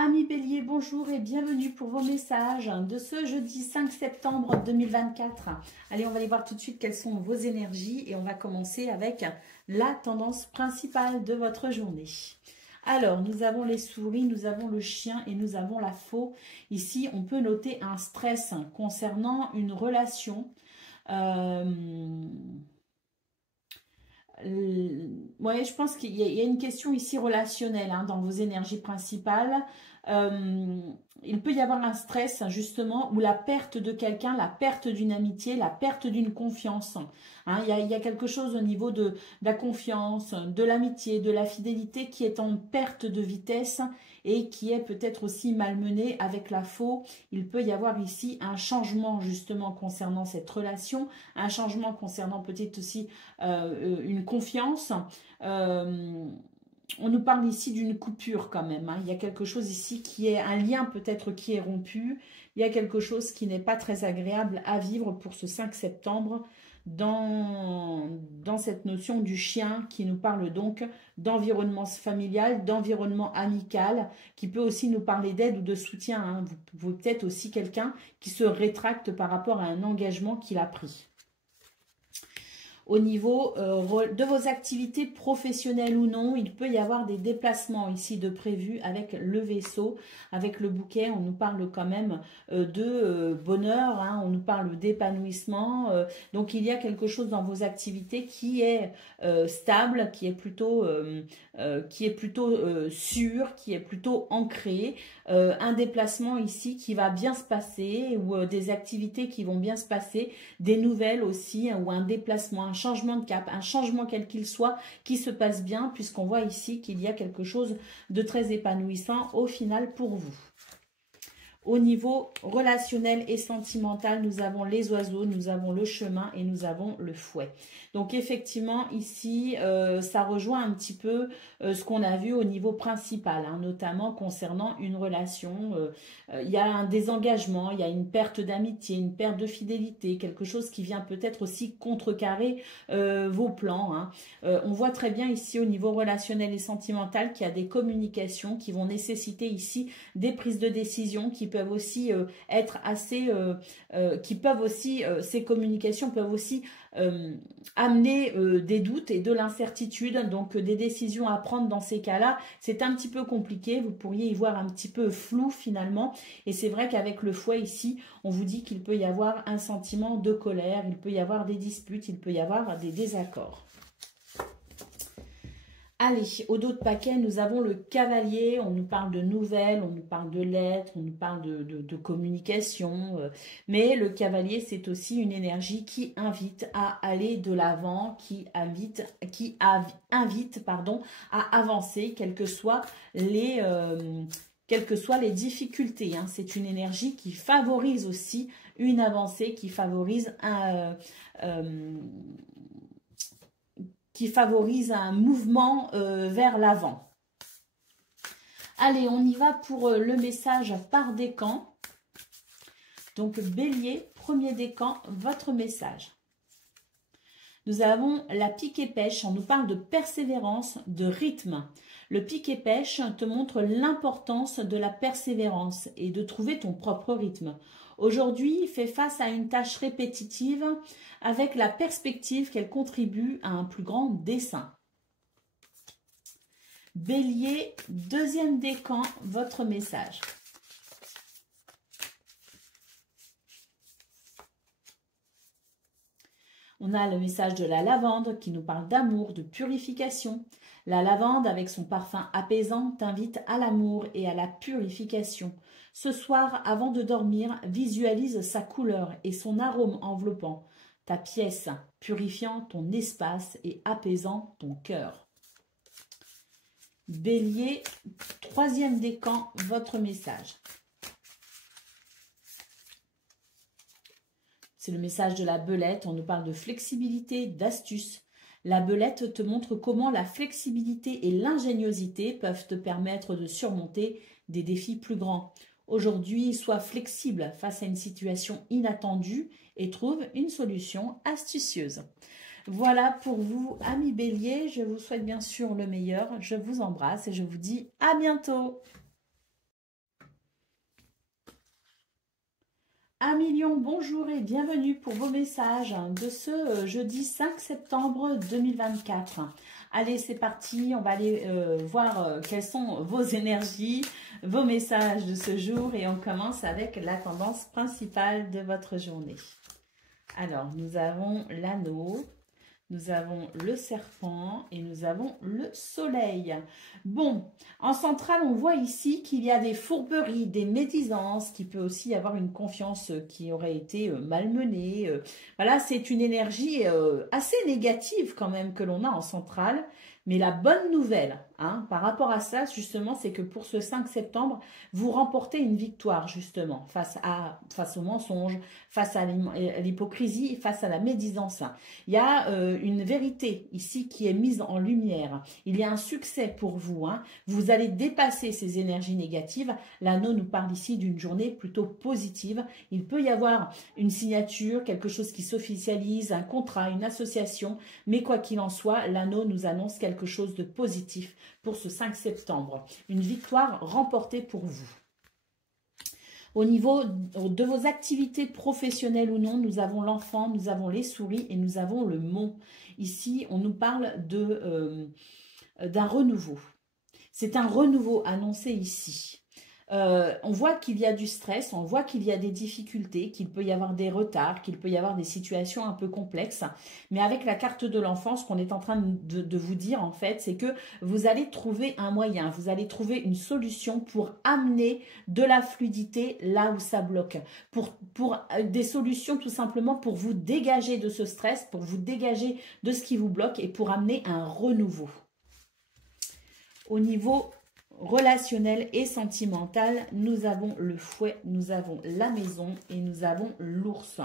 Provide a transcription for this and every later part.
Amis Bélier, bonjour et bienvenue pour vos messages de ce jeudi 5 septembre 2024. Allez, on va aller voir tout de suite quelles sont vos énergies et on va commencer avec la tendance principale de votre journée. Alors, nous avons les souris, nous avons le chien et nous avons la faux. Ici, on peut noter un stress concernant une relation. Ouais, je pense qu'il y a une question ici relationnelle dans vos énergies principales. Il peut y avoir un stress justement ou la perte de quelqu'un, la perte d'une amitié, la perte d'une confiance. Il y a quelque chose au niveau de la confiance, de l'amitié, de la fidélité qui est en perte de vitesse et qui est peut-être aussi malmené avec la faux. Il peut y avoir ici un changement justement concernant cette relation, un changement concernant peut-être aussi une confiance. On nous parle ici d'une coupure quand même. Il y a quelque chose ici qui est un lien peut-être qui est rompu. Il y a quelque chose qui n'est pas très agréable à vivre pour ce 5 septembre dans cette notion du chien qui nous parle donc d'environnement familial, d'environnement amical, qui peut aussi nous parler d'aide ou de soutien. Vous peut-être aussi quelqu'un qui se rétracte par rapport à un engagement qu'il a pris. Au niveau de vos activités professionnelles ou non, il peut y avoir des déplacements ici de prévus avec le vaisseau, avec le bouquet. On nous parle quand même de bonheur, on nous parle d'épanouissement. Donc il y a quelque chose dans vos activités qui est stable, qui est plutôt sûr, qui est plutôt ancré. Un déplacement ici qui va bien se passer ou des activités qui vont bien se passer, des nouvelles aussi ou un déplacement, un changement de cap, un changement quel qu'il soit qui se passe bien puisqu'on voit ici qu'il y a quelque chose de très épanouissant au final pour vous. Au niveau relationnel et sentimental, nous avons les oiseaux, nous avons le chemin et nous avons le fouet. Donc effectivement, ici, ça rejoint un petit peu ce qu'on a vu au niveau principal, notamment concernant une relation. Il y a un désengagement, il y a une perte d'amitié, une perte de fidélité, quelque chose qui vient peut-être aussi contrecarrer vos plans. On voit très bien ici au niveau relationnel et sentimental qu'il y a des communications qui vont nécessiter ici des prises de décision qui peuvent aussi être assez, ces communications peuvent aussi amener des doutes et de l'incertitude, donc des décisions à prendre dans ces cas-là, c'est un petit peu compliqué, vous pourriez y voir un petit peu flou finalement, et c'est vrai qu'avec le fouet ici, on vous dit qu'il peut y avoir un sentiment de colère, il peut y avoir des disputes, il peut y avoir des désaccords. Allez, au dos de paquet, nous avons le cavalier, on nous parle de nouvelles, on nous parle de lettres, on nous parle de communication, mais le cavalier, c'est aussi une énergie qui invite à aller de l'avant, qui invite à avancer, quelles que soient les difficultés. C'est une énergie qui favorise aussi une avancée, qui favorise un mouvement vers l'avant. Allez, on y va pour le message par décan. Donc, Bélier, premier décan, votre message. Nous avons la pique et pêche, on nous parle de persévérance, de rythme. Le pique et pêche te montre l'importance de la persévérance et de trouver ton propre rythme. Aujourd'hui, fais face à une tâche répétitive avec la perspective qu'elle contribue à un plus grand dessein. Bélier, deuxième décan, votre message. On a le message de la lavande qui nous parle d'amour, de purification. La lavande, avec son parfum apaisant, t'invite à l'amour et à la purification. Ce soir, avant de dormir, visualise sa couleur et son arôme enveloppant ta pièce, purifiant ton espace et apaisant ton cœur. Bélier, troisième décan, votre message. C'est le message de la belette, on nous parle de flexibilité, d'astuce. La belette te montre comment la flexibilité et l'ingéniosité peuvent te permettre de surmonter des défis plus grands. Aujourd'hui, sois flexible face à une situation inattendue et trouve une solution astucieuse. Voilà pour vous, amis Bélier. Je vous souhaite bien sûr le meilleur. Je vous embrasse et je vous dis à bientôt. Amis Lion, bonjour et bienvenue pour vos messages de ce jeudi 5 septembre 2024. Allez, c'est parti, on va aller voir quelles sont vos énergies, vos messages de ce jour et on commence avec la tendance principale de votre journée. Alors, nous avons l'anneau. Nous avons le serpent et nous avons le soleil. Bon, en centrale, on voit ici qu'il y a des fourberies, des médisances, qu'il peut aussi y avoir une confiance qui aurait été malmenée. Voilà, c'est une énergie assez négative quand même que l'on a en centrale. Mais la bonne nouvelle, par rapport à ça, justement, c'est que pour ce 5 septembre, vous remportez une victoire, justement, face au mensonge, face à l'hypocrisie, face à la médisance. Il y a une vérité ici qui est mise en lumière. Il y a un succès pour vous. Vous allez dépasser ces énergies négatives. L'anneau nous parle ici d'une journée plutôt positive. Il peut y avoir une signature, quelque chose qui s'officialise, un contrat, une association. Mais quoi qu'il en soit, l'anneau nous annonce quelque chose de positif pour ce 5 septembre. Une victoire remportée pour vous. Au niveau de vos activités professionnelles ou non, nous avons l'enfant, nous avons les souris et nous avons le mont. Ici, on nous parle d'un renouveau. C'est un renouveau annoncé ici. On voit qu'il y a du stress, on voit qu'il y a des difficultés, qu'il peut y avoir des retards, qu'il peut y avoir des situations un peu complexes. Mais avec la carte de l'enfant, ce qu'on est en train de vous dire en fait, c'est que vous allez trouver un moyen, vous allez trouver une solution pour amener de la fluidité là où ça bloque. Pour des solutions tout simplement pour vous dégager de ce stress, pour vous dégager de ce qui vous bloque et pour amener un renouveau. Au niveau relationnel et sentimental, nous avons le fouet, nous avons la maison et nous avons l'ours.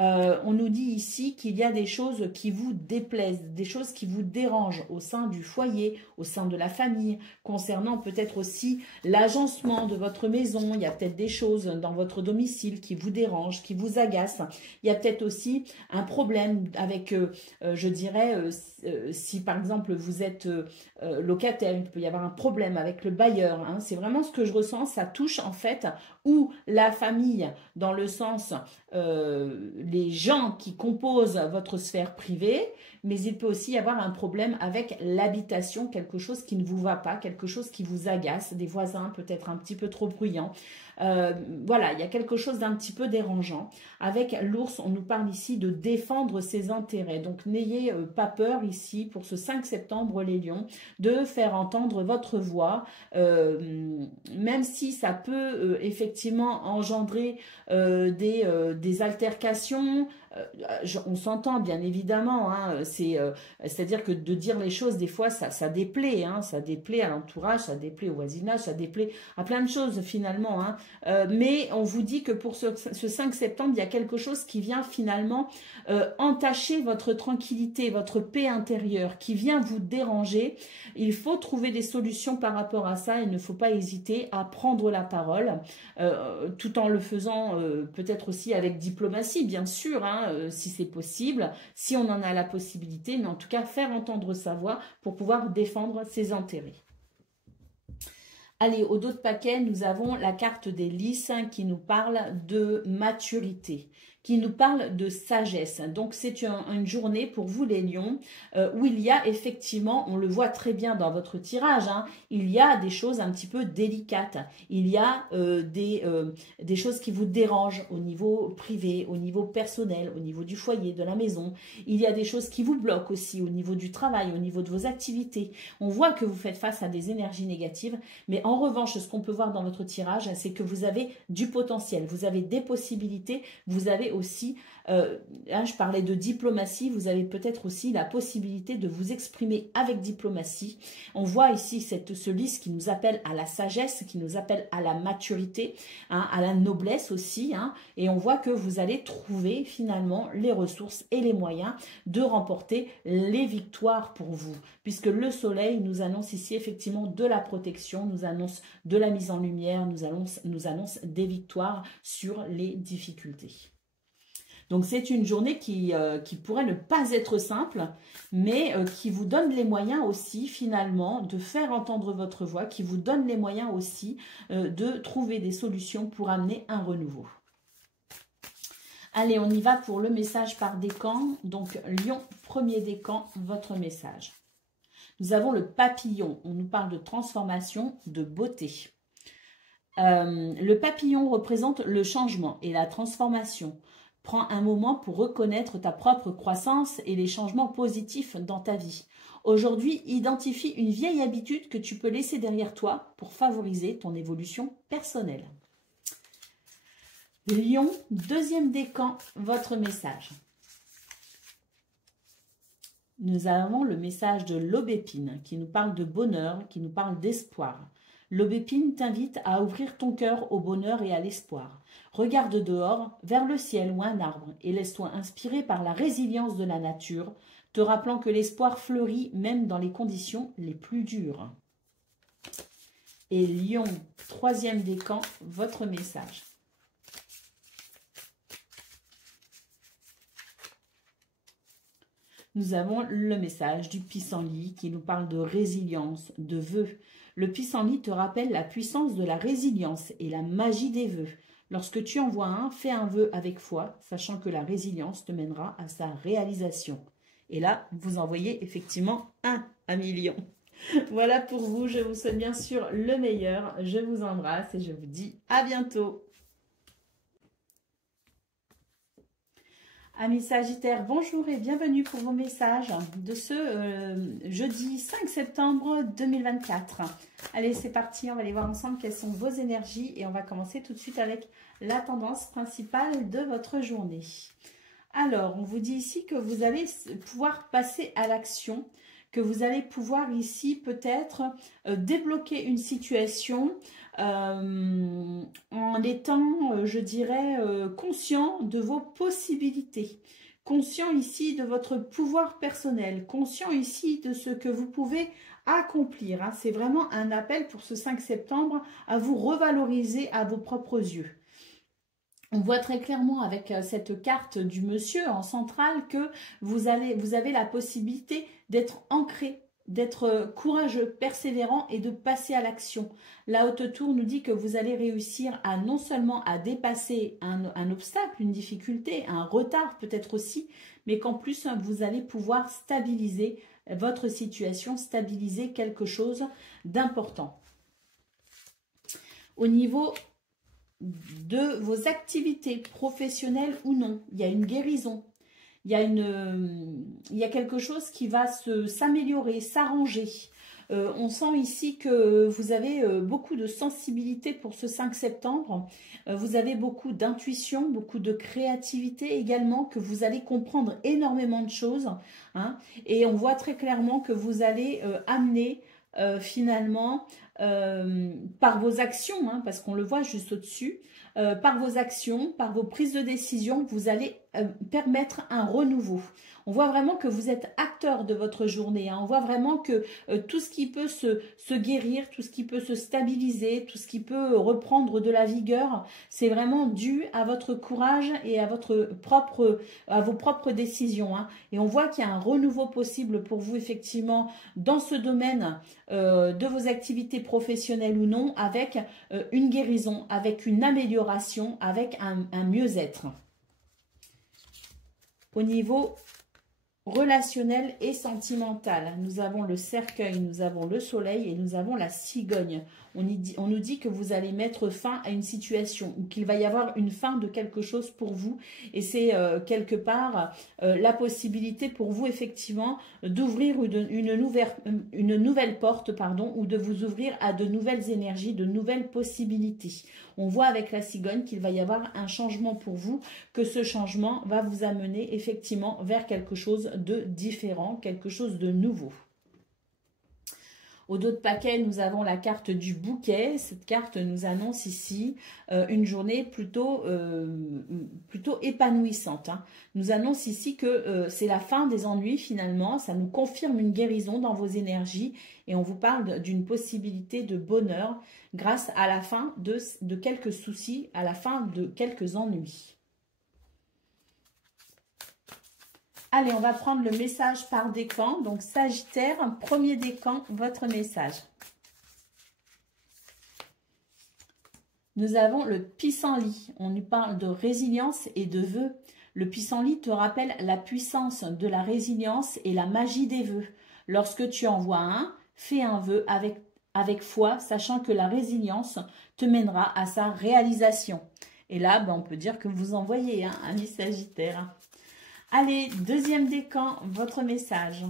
On nous dit ici qu'il y a des choses qui vous déplaisent, des choses qui vous dérangent au sein du foyer, au sein de la famille, concernant peut-être aussi l'agencement de votre maison. Il y a peut-être des choses dans votre domicile qui vous dérangent, qui vous agacent. Il y a peut-être aussi un problème avec, je dirais, si par exemple vous êtes locataire, il peut y avoir un problème avec le bailleur. C'est vraiment ce que je ressens, ça touche en fait ou la famille dans le sens les gens qui composent votre sphère privée, mais il peut aussi y avoir un problème avec l'habitation, quelque chose qui ne vous va pas, quelque chose qui vous agace, des voisins peut-être un petit peu trop bruyants. Voilà, il y a quelque chose d'un petit peu dérangeant. Avec l'ours, on nous parle ici de défendre ses intérêts. Donc, n'ayez pas peur ici, pour ce 5 septembre, les lions, de faire entendre votre voix, même si ça peut effectivement engendrer des altercations. On s'entend bien évidemment, c'est-à-dire que de dire les choses, des fois, ça déplaît, ça déplaît à l'entourage, ça déplaît au voisinage, ça déplaît à plein de choses finalement. Mais on vous dit que pour ce 5 septembre, il y a quelque chose qui vient finalement entacher votre tranquillité, votre paix intérieure, qui vient vous déranger. Il faut trouver des solutions par rapport à ça. Il ne faut pas hésiter à prendre la parole, tout en le faisant peut-être aussi avec diplomatie, bien sûr, si c'est possible, si on en a la possibilité, mais en tout cas faire entendre sa voix pour pouvoir défendre ses intérêts. Allez, au dos de paquet, nous avons la carte des lys qui nous parle de maturité, qui nous parle de sagesse. Donc, c'est une journée pour vous les lions où il y a effectivement, on le voit très bien dans votre tirage, il y a des choses un petit peu délicates. Il y a des choses qui vous dérangent au niveau privé, au niveau personnel, au niveau du foyer, de la maison. Il y a des choses qui vous bloquent aussi au niveau du travail, au niveau de vos activités. On voit que vous faites face à des énergies négatives, mais en revanche, ce qu'on peut voir dans votre tirage, c'est que vous avez du potentiel, vous avez des possibilités, vous avez aussi, là je parlais de diplomatie, vous avez peut-être aussi la possibilité de vous exprimer avec diplomatie. On voit ici ce lys qui nous appelle à la sagesse, qui nous appelle à la maturité, à la noblesse aussi, et on voit que vous allez trouver finalement les ressources et les moyens de remporter les victoires pour vous, puisque le soleil nous annonce ici effectivement de la protection, nous annonce de la mise en lumière, nous annonce des victoires sur les difficultés. Donc, c'est une journée qui pourrait ne pas être simple, mais qui vous donne les moyens aussi, finalement, de faire entendre votre voix, qui vous donne les moyens aussi de trouver des solutions pour amener un renouveau. Allez, on y va pour le message par décan. Donc, Lion, premier décan, votre message. Nous avons le papillon. On nous parle de transformation, de beauté. Le papillon représente le changement et la transformation. Prends un moment pour reconnaître ta propre croissance et les changements positifs dans ta vie. Aujourd'hui, identifie une vieille habitude que tu peux laisser derrière toi pour favoriser ton évolution personnelle. Lion, deuxième décan, votre message. Nous avons le message de l'aubépine qui nous parle de bonheur, qui nous parle d'espoir. L'aubépine t'invite à ouvrir ton cœur au bonheur et à l'espoir. Regarde dehors, vers le ciel ou un arbre, et laisse-toi inspirer par la résilience de la nature, te rappelant que l'espoir fleurit même dans les conditions les plus dures. Et Lion, troisième décan, votre message. Nous avons le message du pissenlit qui nous parle de résilience, de vœux. Le pissenlit te rappelle la puissance de la résilience et la magie des vœux. Lorsque tu en vois un, fais un vœu avec foi, sachant que la résilience te mènera à sa réalisation. Et là, vous envoyez effectivement un million. Voilà pour vous, je vous souhaite bien sûr le meilleur. Je vous embrasse et je vous dis à bientôt. Amis Sagittaires, bonjour et bienvenue pour vos messages de ce jeudi 5 septembre 2024. Allez, c'est parti, on va aller voir ensemble quelles sont vos énergies et on va commencer tout de suite avec la tendance principale de votre journée. Alors, on vous dit ici que vous allez pouvoir passer à l'action, que vous allez pouvoir ici peut-être débloquer une situation en étant, je dirais, conscient de vos possibilités, conscient ici de votre pouvoir personnel, conscient ici de ce que vous pouvez accomplir. Hein. C'est vraiment un appel pour ce 5 septembre à vous revaloriser à vos propres yeux. On voit très clairement avec cette carte du monsieur en centrale que vous avez la possibilité d'être ancré, d'être courageux, persévérant et de passer à l'action. La haute tour nous dit que vous allez réussir à non seulement à dépasser un obstacle, une difficulté, un retard peut-être aussi, mais qu'en plus vous allez pouvoir stabiliser votre situation, stabiliser quelque chose d'important. Au niveau de vos activités professionnelles ou non, il y a une guérison. Il y a quelque chose qui va s'améliorer, s'arranger. On sent ici que vous avez beaucoup de sensibilité pour ce 5 septembre. Vous avez beaucoup d'intuition, beaucoup de créativité également, que vous allez comprendre énormément de choses. Hein, et on voit très clairement que vous allez amener finalement par vos actions, hein, parce qu'on le voit juste au-dessus, par vos actions, par vos prises de décision, vous allez permettre un renouveau. On voit vraiment que vous êtes acteur de votre journée. Hein. On voit vraiment que tout ce qui peut se guérir, tout ce qui peut se stabiliser, tout ce qui peut reprendre de la vigueur, c'est vraiment dû à votre courage et à vos propres décisions. Hein. Et on voit qu'il y a un renouveau possible pour vous effectivement dans ce domaine de vos activités professionnelles ou non, avec une guérison, avec une amélioration, avec un mieux-être. Au niveau relationnel et sentimental, nous avons le cercueil, nous avons le soleil et nous avons la cigogne. On nous dit que vous allez mettre fin à une situation ou qu'il va y avoir une fin de quelque chose pour vous. Et c'est quelque part la possibilité pour vous effectivement d'ouvrir une nouvelle porte, pardon, ou de vous ouvrir à de nouvelles énergies, de nouvelles possibilités. On voit avec la cigogne qu'il va y avoir un changement pour vous, que ce changement va vous amener effectivement vers quelque chose de différent, quelque chose de nouveau. Au dos de paquet, nous avons la carte du bouquet. Cette carte nous annonce ici une journée plutôt épanouissante. Hein. Nous annonce ici que c'est la fin des ennuis finalement. Ça nous confirme une guérison dans vos énergies et on vous parle d'une possibilité de bonheur grâce à la fin de quelques soucis, à la fin de quelques ennuis. Allez, on va prendre le message par décan. Donc, Sagittaire, premier décan, votre message. Nous avons le pissenlit. On nous parle de résilience et de vœux. Le pissenlit te rappelle la puissance de la résilience et la magie des vœux. Lorsque tu en vois un, fais un vœu avec foi, sachant que la résilience te mènera à sa réalisation. Et là, on peut dire que vous envoyez, amis Sagittaire. Allez, deuxième décan, votre message.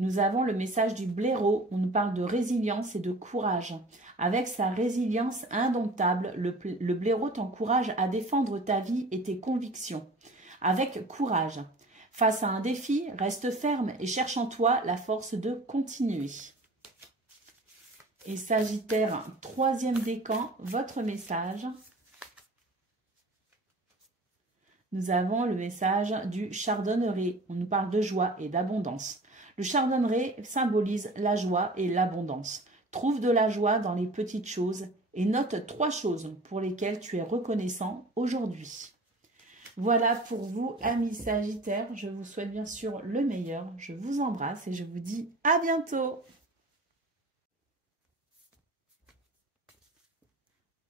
Nous avons le message du blaireau. On nous parle de résilience et de courage. Avec sa résilience indomptable, le blaireau t'encourage à défendre ta vie et tes convictions. Avec courage. Face à un défi, reste ferme et cherche en toi la force de continuer. Et Sagittaire, troisième décan, votre message. Nous avons le message du chardonneret. On nous parle de joie et d'abondance. Le chardonneret symbolise la joie et l'abondance. Trouve de la joie dans les petites choses et note 3 choses pour lesquelles tu es reconnaissant aujourd'hui. Voilà pour vous, amis Sagittaires. Je vous souhaite bien sûr le meilleur. Je vous embrasse et je vous dis à bientôt.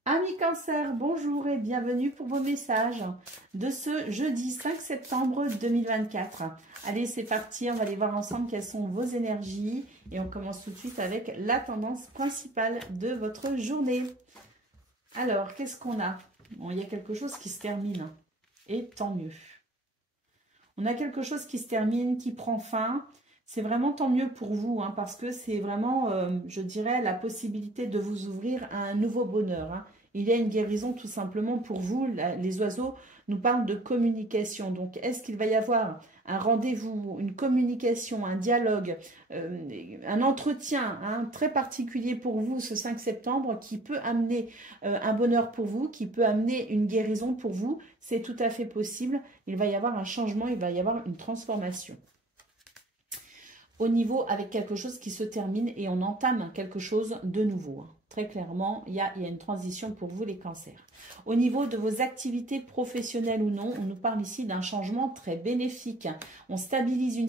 Amis Cancer, bonjour et bienvenue pour vos messages de ce jeudi 5 septembre 2024. Allez, c'est parti, on va aller voir ensemble quelles sont vos énergies et on commence tout de suite avec la tendance principale de votre journée. Alors, qu'est-ce qu'on a? Bon, il y a quelque chose qui se termine et tant mieux. On a quelque chose qui se termine, qui prend fin. C'est vraiment tant mieux pour vous, parce que c'est vraiment, je dirais, la possibilité de vous ouvrir à un nouveau bonheur. Il y a une guérison tout simplement pour vous. Les oiseaux nous parlent de communication. Donc, est-ce qu'il va y avoir un rendez-vous, une communication, un dialogue, un entretien très particulier pour vous ce 5 septembre qui peut amener un bonheur pour vous, qui peut amener une guérison pour vous? C'est tout à fait possible. Il va y avoir un changement, il va y avoir une transformation. Au niveau avec quelque chose qui se termine et on entame quelque chose de nouveau. Très clairement, il y a une transition pour vous les cancers. Au niveau de vos activités professionnelles ou non, on nous parle ici d'un changement très bénéfique. On stabilise une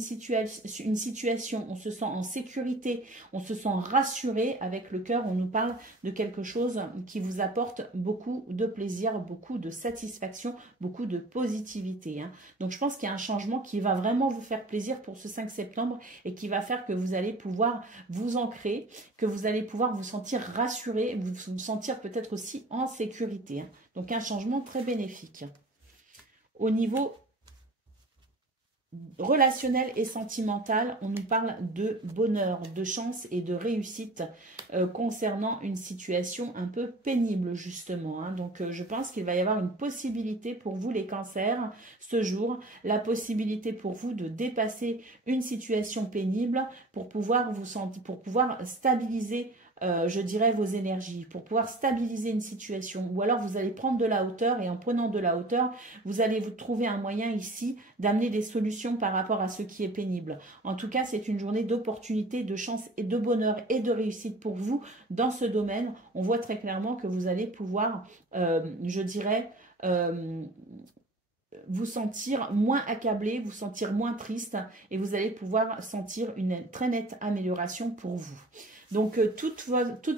situation, on se sent en sécurité, on se sent rassuré. Avec le cœur, on nous parle de quelque chose qui vous apporte beaucoup de plaisir, beaucoup de satisfaction, beaucoup de positivité. Donc, je pense qu'il y a un changement qui va vraiment vous faire plaisir pour ce 5 septembre et qui va faire que vous allez pouvoir vous ancrer, que vous allez pouvoir vous sentir rassuré, vous sentir peut-être aussi en sécurité. Donc, un changement très bénéfique. Au niveau relationnel et sentimental, on nous parle de bonheur, de chance et de réussite concernant une situation un peu pénible justement. Donc je pense qu'il va y avoir une possibilité pour vous les cancers ce jour, la possibilité pour vous de dépasser une situation pénible pour pouvoir stabiliser je dirais vos énergies, pour pouvoir stabiliser une situation. Ou alors vous allez prendre de la hauteur et en prenant de la hauteur, vous allez vous trouver un moyen ici d'amener des solutions par rapport à ce qui est pénible. En tout cas, c'est une journée d'opportunité, de chance et de bonheur et de réussite pour vous dans ce domaine. On voit très clairement que vous allez pouvoir, je dirais, vous sentir moins accablé, vous sentir moins triste et vous allez pouvoir sentir une très nette amélioration pour vous. Donc, toutes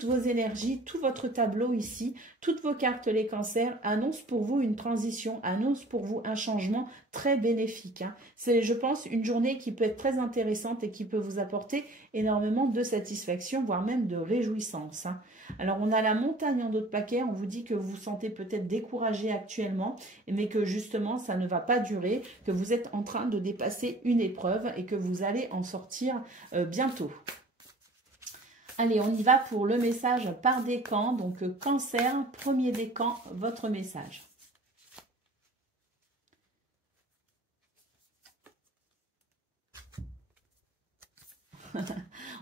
vos énergies, tout votre tableau ici, toutes vos cartes les cancers annoncent pour vous une transition, annoncent pour vous un changement très bénéfique. C'est, je pense, une journée qui peut être très intéressante et qui peut vous apporter énormément de satisfaction, voire même de réjouissance. Alors, on a la montagne en dos de paquet. On vous dit que vous vous sentez peut-être découragé actuellement, mais que justement, ça ne va pas durer, que vous êtes en train de dépasser une épreuve et que vous allez en sortir bientôt. Allez, on y va pour le message par décan. Donc, cancer, premier décan, votre message.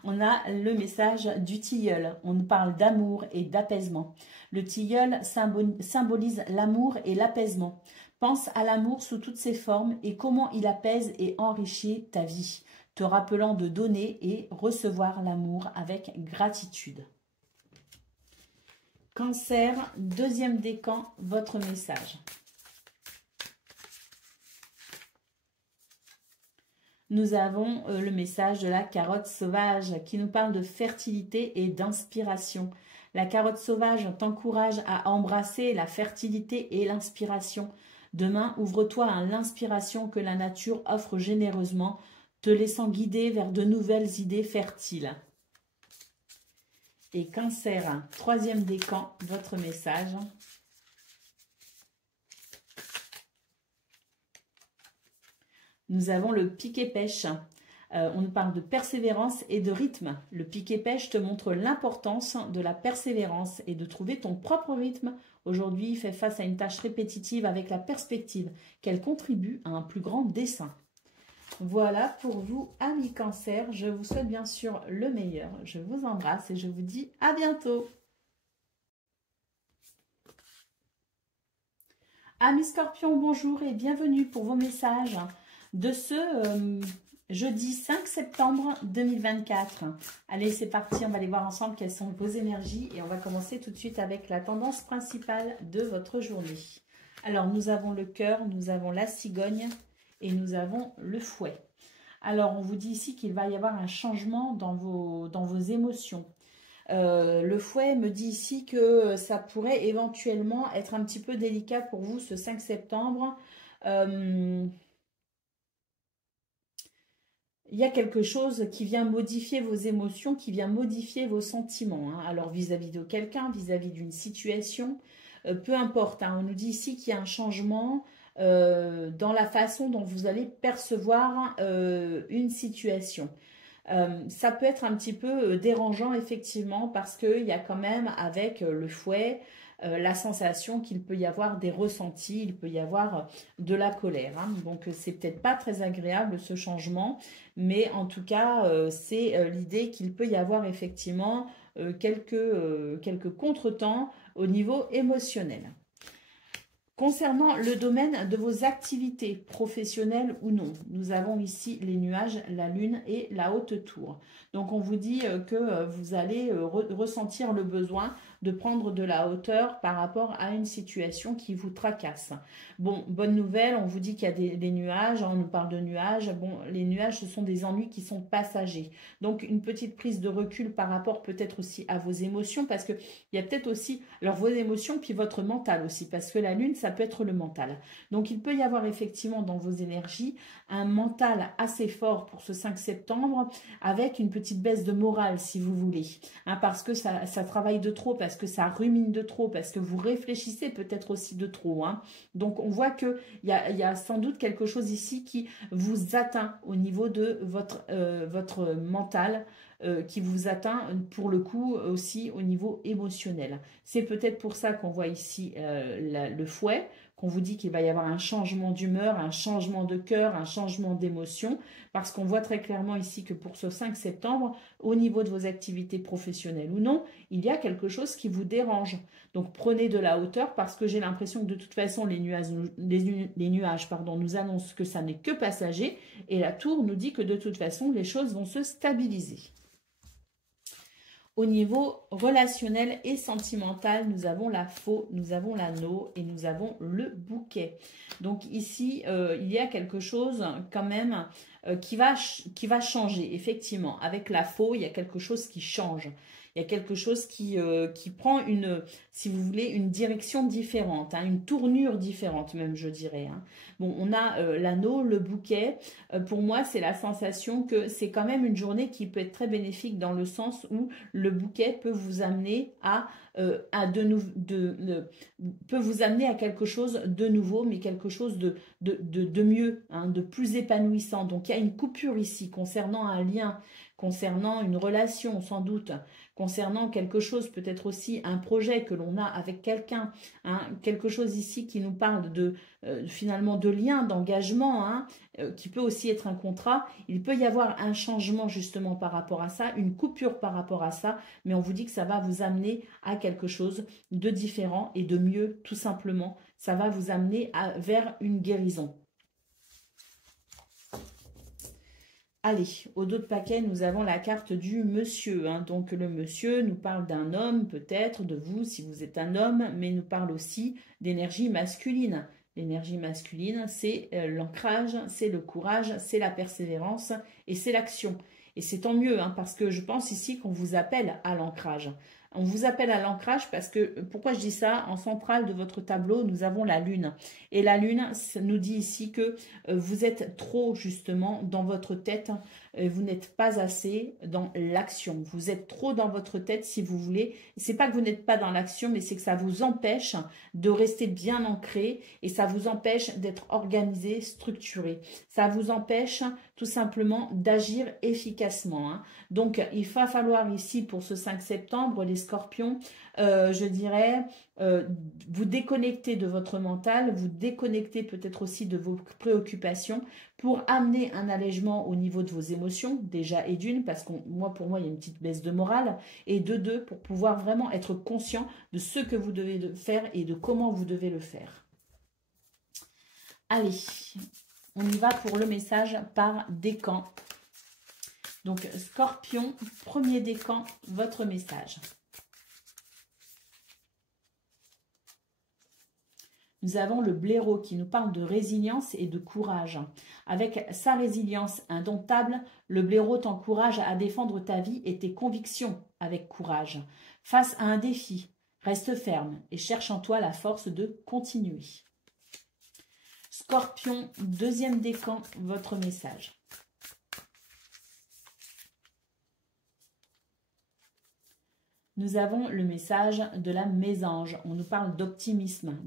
On a le message du tilleul. On nous parle d'amour et d'apaisement. Le tilleul symbolise l'amour et l'apaisement. Pense à l'amour sous toutes ses formes et comment il apaise et enrichit ta vie, te rappelant de donner et recevoir l'amour avec gratitude. Cancer, deuxième décan, votre message. Nous avons le message de la carotte sauvage qui nous parle de fertilité et d'inspiration. La carotte sauvage t'encourage à embrasser la fertilité et l'inspiration. Demain, ouvre-toi à l'inspiration que la nature offre généreusement, te laissant guider vers de nouvelles idées fertiles. Et Cancer, troisième décan, votre message. Nous avons le piquet-pêche. On nous parle de persévérance et de rythme. Le piquet-pêche te montre l'importance de la persévérance et de trouver ton propre rythme. Aujourd'hui, fais face à une tâche répétitive avec la perspective qu'elle contribue à un plus grand dessein. Voilà pour vous, amis Cancer. Je vous souhaite bien sûr le meilleur. Je vous embrasse et je vous dis à bientôt. Amis Scorpions, bonjour et bienvenue pour vos messages de ce jeudi 5 septembre 2024. Allez, c'est parti, on va aller voir ensemble quelles sont vos énergies et on va commencer tout de suite avec la tendance principale de votre journée. Alors, nous avons le cœur, nous avons la cigogne et nous avons le fouet. Alors, on vous dit ici qu'il va y avoir un changement dans vos émotions. Le fouet me dit ici que ça pourrait éventuellement être un petit peu délicat pour vous ce 5 septembre. Il y a quelque chose qui vient modifier vos émotions, qui vient modifier vos sentiments. Hein. Alors vis-à-vis de quelqu'un, vis-à-vis d'une situation, peu importe. Hein. On nous dit ici qu'il y a un changement dans la façon dont vous allez percevoir une situation. Ça peut être un petit peu dérangeant effectivement parce qu'il y a quand même avec le fouet la sensation qu'il peut y avoir des ressentis, il peut y avoir de la colère. Hein. Donc c'est peut-être pas très agréable ce changement, mais en tout cas c'est l'idée qu'il peut y avoir effectivement quelques contretemps au niveau émotionnel. Concernant le domaine de vos activités professionnelles ou non, nous avons ici les nuages, la lune et la haute tour. Donc on vous dit que vous allez ressentir le besoin de prendre de la hauteur par rapport à une situation qui vous tracasse. Bon, bonne nouvelle, on vous dit qu'il y a des nuages, on nous parle de nuages. Bon, les nuages, ce sont des ennuis qui sont passagers. Donc une petite prise de recul par rapport peut-être aussi à vos émotions, parce qu'il y a peut-être aussi alors, vos émotions puis votre mental aussi, parce que la lune, ça peut être le mental. Donc il peut y avoir effectivement dans vos énergies un mental assez fort pour ce 5 septembre, avec une petite baisse de morale si vous voulez, hein, parce que ça travaille de trop, parce que ça rumine de trop, parce que vous réfléchissez peut-être aussi de trop. Hein. Donc on voit qu'il y a sans doute quelque chose ici qui vous atteint au niveau de votre mental, qui vous atteint pour le coup aussi au niveau émotionnel. C'est peut-être pour ça qu'on voit ici le fouet, qu'on vous dit qu'il va y avoir un changement d'humeur, un changement de cœur, un changement d'émotion, parce qu'on voit très clairement ici que pour ce 5 septembre, au niveau de vos activités professionnelles ou non, il y a quelque chose qui vous dérange. Donc prenez de la hauteur, parce que j'ai l'impression que de toute façon les nuages nous annoncent que ça n'est que passager, et la tour nous dit que de toute façon les choses vont se stabiliser. Au niveau relationnel et sentimental, nous avons la faux, nous avons l'anneau et nous avons le bouquet. Donc ici, il y a quelque chose quand même qui va changer, effectivement. Avec la faux, il y a quelque chose qui change. Il y a quelque chose qui prend si vous voulez, une direction différente, hein, une tournure différente même, je dirais. Hein. Bon, on a l'anneau, le bouquet. Pour moi, c'est la sensation que c'est quand même une journée qui peut être très bénéfique dans le sens où le bouquet peut vous amener peut vous amener à quelque chose de nouveau, mais quelque chose de mieux, hein, de plus épanouissant. Donc, il y a une coupure ici concernant un lien, concernant une relation sans doute, concernant quelque chose, peut-être aussi un projet que l'on a avec quelqu'un, hein, quelque chose ici qui nous parle finalement de lien, d'engagement, hein, qui peut aussi être un contrat. Il peut y avoir un changement justement par rapport à ça, une coupure par rapport à ça, mais on vous dit que ça va vous amener à quelque chose de différent et de mieux, tout simplement. Ça va vous amener vers une guérison. Allez, au dos de paquet, nous avons la carte du monsieur. Hein. Donc, le monsieur nous parle d'un homme, peut-être, de vous, si vous êtes un homme, mais nous parle aussi d'énergie masculine. L'énergie masculine, c'est l'ancrage, c'est le courage, c'est la persévérance et c'est l'action. Et c'est tant mieux, hein, parce que je pense ici qu'on vous appelle à l'ancrage. On vous appelle à l'ancrage parce que, pourquoi je dis ça? En centrale de votre tableau, nous avons la Lune. Et la Lune nous dit ici que vous êtes trop justement dans votre tête. Vous n'êtes pas assez dans l'action. Vous êtes trop dans votre tête si vous voulez. C'est pas que vous n'êtes pas dans l'action, mais c'est que ça vous empêche de rester bien ancré et ça vous empêche d'être organisé, structuré. Ça vous empêche tout simplement d'agir efficacement, hein. Donc, il va falloir ici, pour ce 5 septembre, les scorpions, je dirais, vous déconnecter de votre mental, vous déconnecter peut-être aussi de vos préoccupations pour amener un allègement au niveau de vos émotions, déjà et d'une, parce que pour moi, il y a une petite baisse de morale, et de deux, pour pouvoir vraiment être conscient de ce que vous devez faire et de comment vous devez le faire. Allez, on y va pour le message par décan. Donc, Scorpion, premier décan, votre message. Nous avons le blaireau qui nous parle de résilience et de courage. Avec sa résilience indomptable, le blaireau t'encourage à défendre ta vie et tes convictions avec courage. Face à un défi, reste ferme et cherche en toi la force de continuer. Scorpion, deuxième décan, votre message. Nous avons le message de la mésange. On nous parle d'optimisme,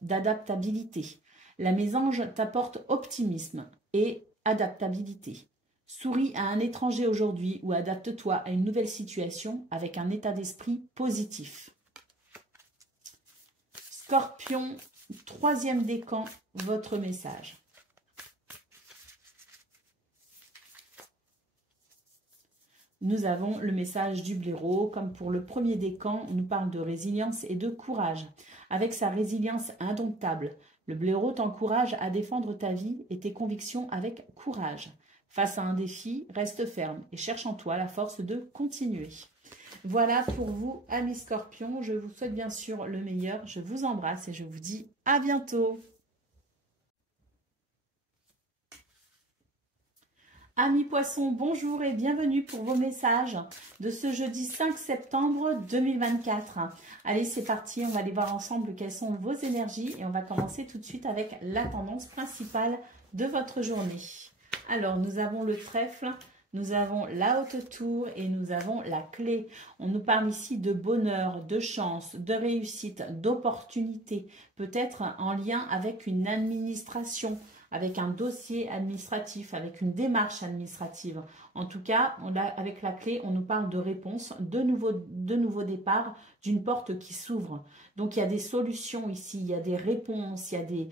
d'adaptabilité. La mésange t'apporte optimisme et adaptabilité. Souris à un étranger aujourd'hui ou adapte-toi à une nouvelle situation avec un état d'esprit positif. Scorpion, troisième décan, votre message. Nous avons le message du blaireau. Comme pour le premier décan, on nous parle de résilience et de courage. Avec sa résilience indomptable, le blaireau t'encourage à défendre ta vie et tes convictions avec courage. Face à un défi, reste ferme et cherche en toi la force de continuer. Voilà pour vous, amis scorpions. Je vous souhaite bien sûr le meilleur. Je vous embrasse et je vous dis à bientôt. Amis poissons, bonjour et bienvenue pour vos messages de ce jeudi 5 septembre 2024. Allez, c'est parti, on va aller voir ensemble quelles sont vos énergies et on va commencer tout de suite avec la tendance principale de votre journée. Alors, nous avons le trèfle, nous avons la haute tour et nous avons la clé. On nous parle ici de bonheur, de chance, de réussite, d'opportunité, peut-être en lien avec une administration, avec un dossier administratif, avec une démarche administrative. En tout cas, avec la clé, on nous parle de réponse, de nouveaux départs, d'une porte qui s'ouvre. Donc, il y a des solutions ici, il y a des réponses, il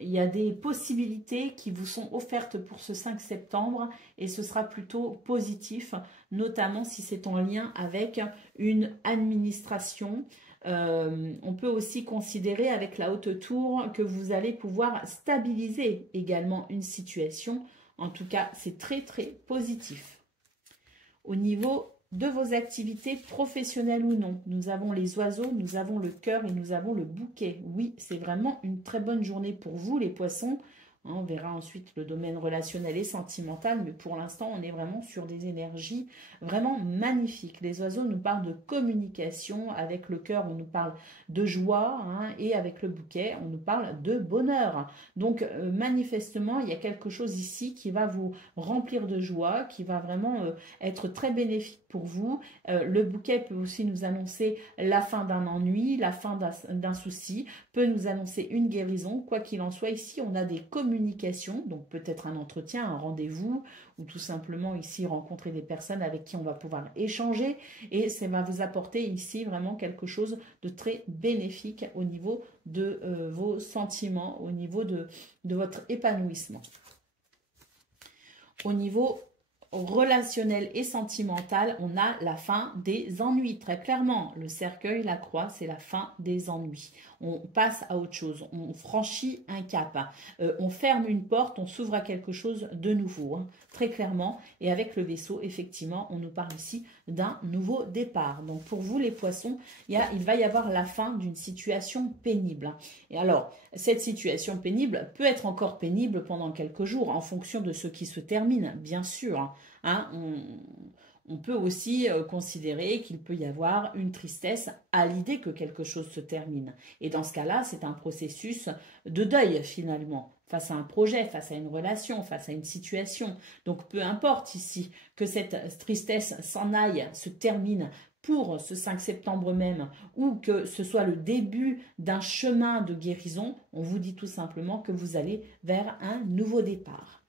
y a des possibilités qui vous sont offertes pour ce 5 septembre et ce sera plutôt positif, notamment si c'est en lien avec une administration. On peut aussi considérer avec la haute tour que vous allez pouvoir stabiliser également une situation. En tout cas, c'est très très positif. Au niveau de vos activités professionnelles ou non, nous avons les oiseaux, nous avons le cœur et nous avons le bouquet. Oui, c'est vraiment une très bonne journée pour vous les poissons. On verra ensuite le domaine relationnel et sentimental, mais pour l'instant, on est vraiment sur des énergies vraiment magnifiques. Les oiseaux nous parlent de communication, avec le cœur, on nous parle de joie, hein, et avec le bouquet, on nous parle de bonheur. Donc, manifestement, il y a quelque chose ici qui va vous remplir de joie, qui va vraiment être très bénéfique pour vous. Le bouquet peut aussi nous annoncer la fin d'un ennui, la fin d'un souci, peut nous annoncer une guérison. Quoi qu'il en soit, ici, on a des communications, donc peut-être un entretien, un rendez-vous, ou tout simplement ici rencontrer des personnes avec qui on va pouvoir échanger, et ça va vous apporter ici vraiment quelque chose de très bénéfique au niveau de vos sentiments, au niveau de votre épanouissement. Au niveau relationnel et sentimental, on a la fin des ennuis, très clairement. Le cercueil, la croix, c'est la fin des ennuis. On passe à autre chose, on franchit un cap, on ferme une porte, on s'ouvre à quelque chose de nouveau, hein, très clairement. Et avec le vaisseau, effectivement, on nous parle ici d'un nouveau départ. Donc pour vous, les poissons, il va y avoir la fin d'une situation pénible. Et alors, cette situation pénible peut être encore pénible pendant quelques jours, en fonction de ce qui se termine, bien sûr. Hein, on peut aussi considérer qu'il peut y avoir une tristesse à l'idée que quelque chose se termine. Et dans ce cas-là, c'est un processus de deuil finalement, face à un projet, face à une relation, face à une situation. Donc peu importe ici que cette tristesse s'en aille, se termine pour ce 5 septembre même, ou que ce soit le début d'un chemin de guérison, on vous dit tout simplement que vous allez vers un nouveau départ.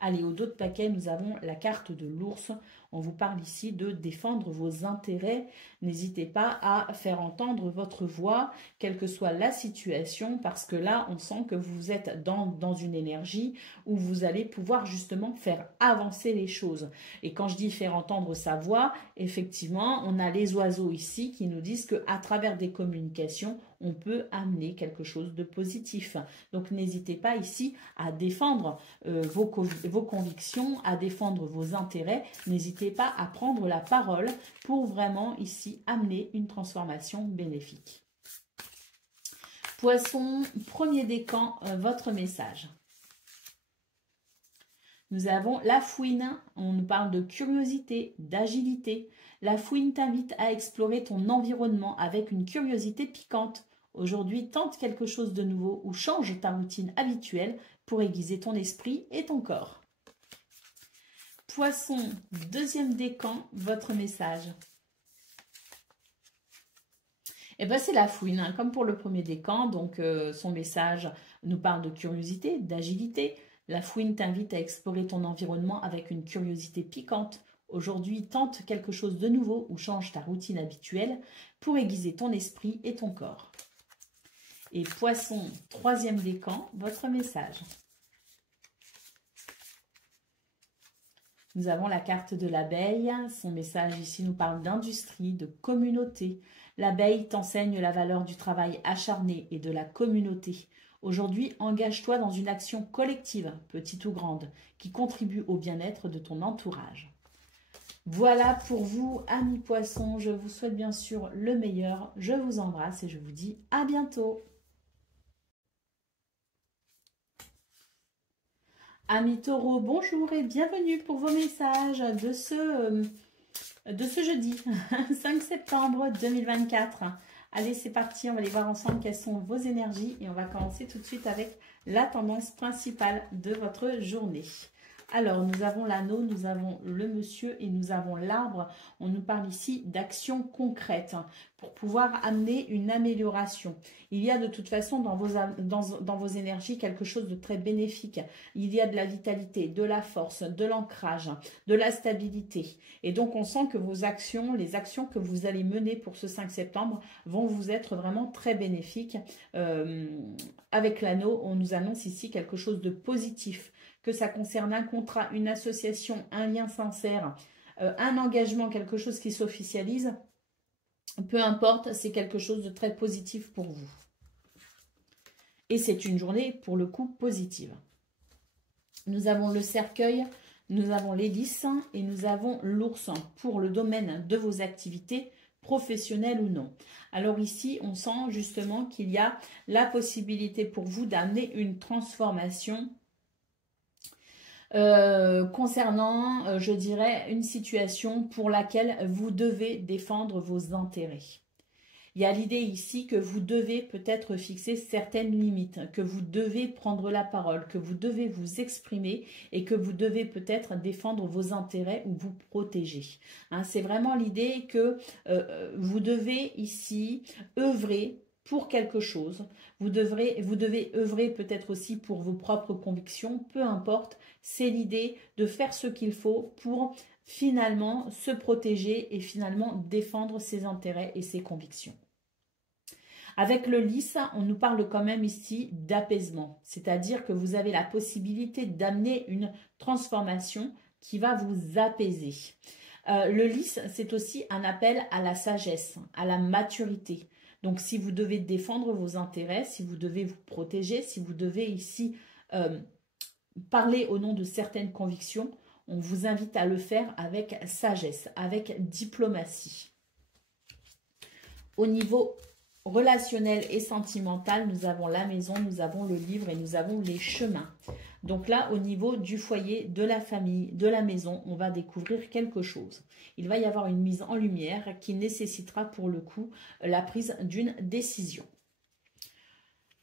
Allez, au dos de paquet, nous avons la carte de l'ours. On vous parle ici de défendre vos intérêts. N'hésitez pas à faire entendre votre voix, quelle que soit la situation, parce que là, on sent que vous êtes dans une énergie où vous allez pouvoir justement faire avancer les choses. Et quand je dis faire entendre sa voix, effectivement, on a les oiseaux ici qui nous disent qu'à travers des communications, on peut amener quelque chose de positif. Donc, n'hésitez pas ici à défendre vos convictions, à défendre vos intérêts. N'hésitez pas à prendre la parole pour vraiment ici amener une transformation bénéfique. Poisson, premier décan, votre message. Nous avons la fouine, on nous parle de curiosité, d'agilité. La fouine t'invite à explorer ton environnement avec une curiosité piquante. Aujourd'hui, tente quelque chose de nouveau ou change ta routine habituelle pour aiguiser ton esprit et ton corps. Poisson, deuxième décan, votre message. Eh bien, c'est la fouine, hein, comme pour le premier décan. Donc, son message nous parle de curiosité, d'agilité. La fouine t'invite à explorer ton environnement avec une curiosité piquante. Aujourd'hui, tente quelque chose de nouveau ou change ta routine habituelle pour aiguiser ton esprit et ton corps. Et Poisson, troisième décan, votre message. Nous avons la carte de l'abeille. Son message ici nous parle d'industrie, de communauté. L'abeille t'enseigne la valeur du travail acharné et de la communauté. Aujourd'hui, engage-toi dans une action collective, petite ou grande, qui contribue au bien-être de ton entourage. Voilà pour vous, amis poissons. Je vous souhaite bien sûr le meilleur. Je vous embrasse et je vous dis à bientôt. Amis taureaux, bonjour et bienvenue pour vos messages de ce jeudi 5 septembre 2024. Allez, c'est parti, on va aller voir ensemble quelles sont vos énergies et on va commencer tout de suite avec la tendance principale de votre journée. Alors, nous avons l'anneau, nous avons le monsieur et nous avons l'arbre. On nous parle ici d'actions concrètes pour pouvoir amener une amélioration. Il y a de toute façon dans vos énergies quelque chose de très bénéfique. Il y a de la vitalité, de la force, de l'ancrage, de la stabilité. Et donc, on sent que vos actions, les actions que vous allez mener pour ce 5 septembre vont vous être vraiment très bénéfiques. Avec l'anneau, on nous annonce ici quelque chose de positif, que ça concerne un contrat, une association, un lien sincère, un engagement, quelque chose qui s'officialise. Peu importe, c'est quelque chose de très positif pour vous. Et c'est une journée, pour le coup, positive. Nous avons le cercueil, nous avons l'hélice et nous avons l'ours pour le domaine de vos activités, professionnelles ou non. Alors ici, on sent justement qu'il y a la possibilité pour vous d'amener une transformation concernant, je dirais, une situation pour laquelle vous devez défendre vos intérêts. Il y a l'idée ici que vous devez peut-être fixer certaines limites, que vous devez prendre la parole, que vous devez vous exprimer et que vous devez peut-être défendre vos intérêts ou vous protéger. Hein, c'est vraiment l'idée que vous devez ici œuvrer pour quelque chose. Vous devez œuvrer peut-être aussi pour vos propres convictions, peu importe. C'est l'idée de faire ce qu'il faut pour finalement se protéger et finalement défendre ses intérêts et ses convictions. Avec le lys, on nous parle quand même ici d'apaisement, c'est-à-dire que vous avez la possibilité d'amener une transformation qui va vous apaiser. Le lys, c'est aussi un appel à la sagesse, à la maturité. Donc, si vous devez défendre vos intérêts, si vous devez vous protéger, si vous devez ici parler au nom de certaines convictions, on vous invite à le faire avec sagesse, avec diplomatie. Au niveau relationnel et sentimental, nous avons la maison, nous avons le livre et nous avons les chemins. Donc là, au niveau du foyer, de la famille, de la maison, on va découvrir quelque chose. Il va y avoir une mise en lumière qui nécessitera pour le coup la prise d'une décision.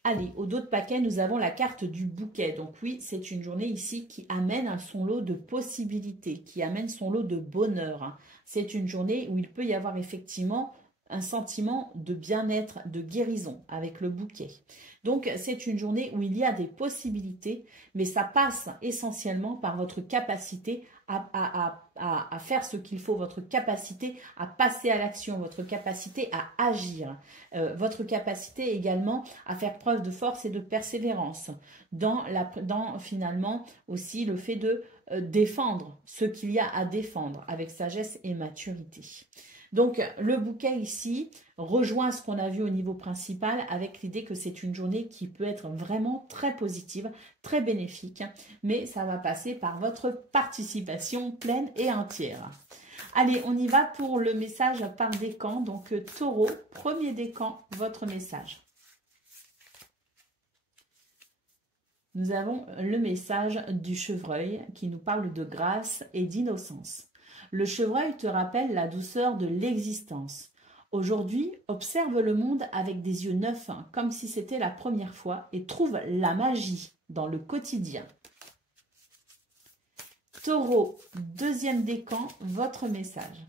Allez, au dos de paquet, nous avons la carte du bouquet. Donc oui, c'est une journée ici qui amène son lot de possibilités, qui amène son lot de bonheur. C'est une journée où il peut y avoir effectivement un sentiment de bien-être, de guérison avec le bouquet. Donc, c'est une journée où il y a des possibilités, mais ça passe essentiellement par votre capacité à faire ce qu'il faut, votre capacité à passer à l'action, votre capacité à agir, votre capacité également à faire preuve de force et de persévérance dans finalement aussi le fait de défendre ce qu'il y a à défendre avec sagesse et maturité. Donc, le bouquet ici rejoint ce qu'on a vu au niveau principal avec l'idée que c'est une journée qui peut être vraiment très positive, très bénéfique, mais ça va passer par votre participation pleine et entière. Allez, on y va pour le message par décan. Donc, Taureau, premier décan, votre message. Nous avons le message du chevreuil qui nous parle de grâce et d'innocence. Le chevreuil te rappelle la douceur de l'existence. Aujourd'hui, observe le monde avec des yeux neufs, comme si c'était la première fois, et trouve la magie dans le quotidien. Taureau, deuxième décan, votre message.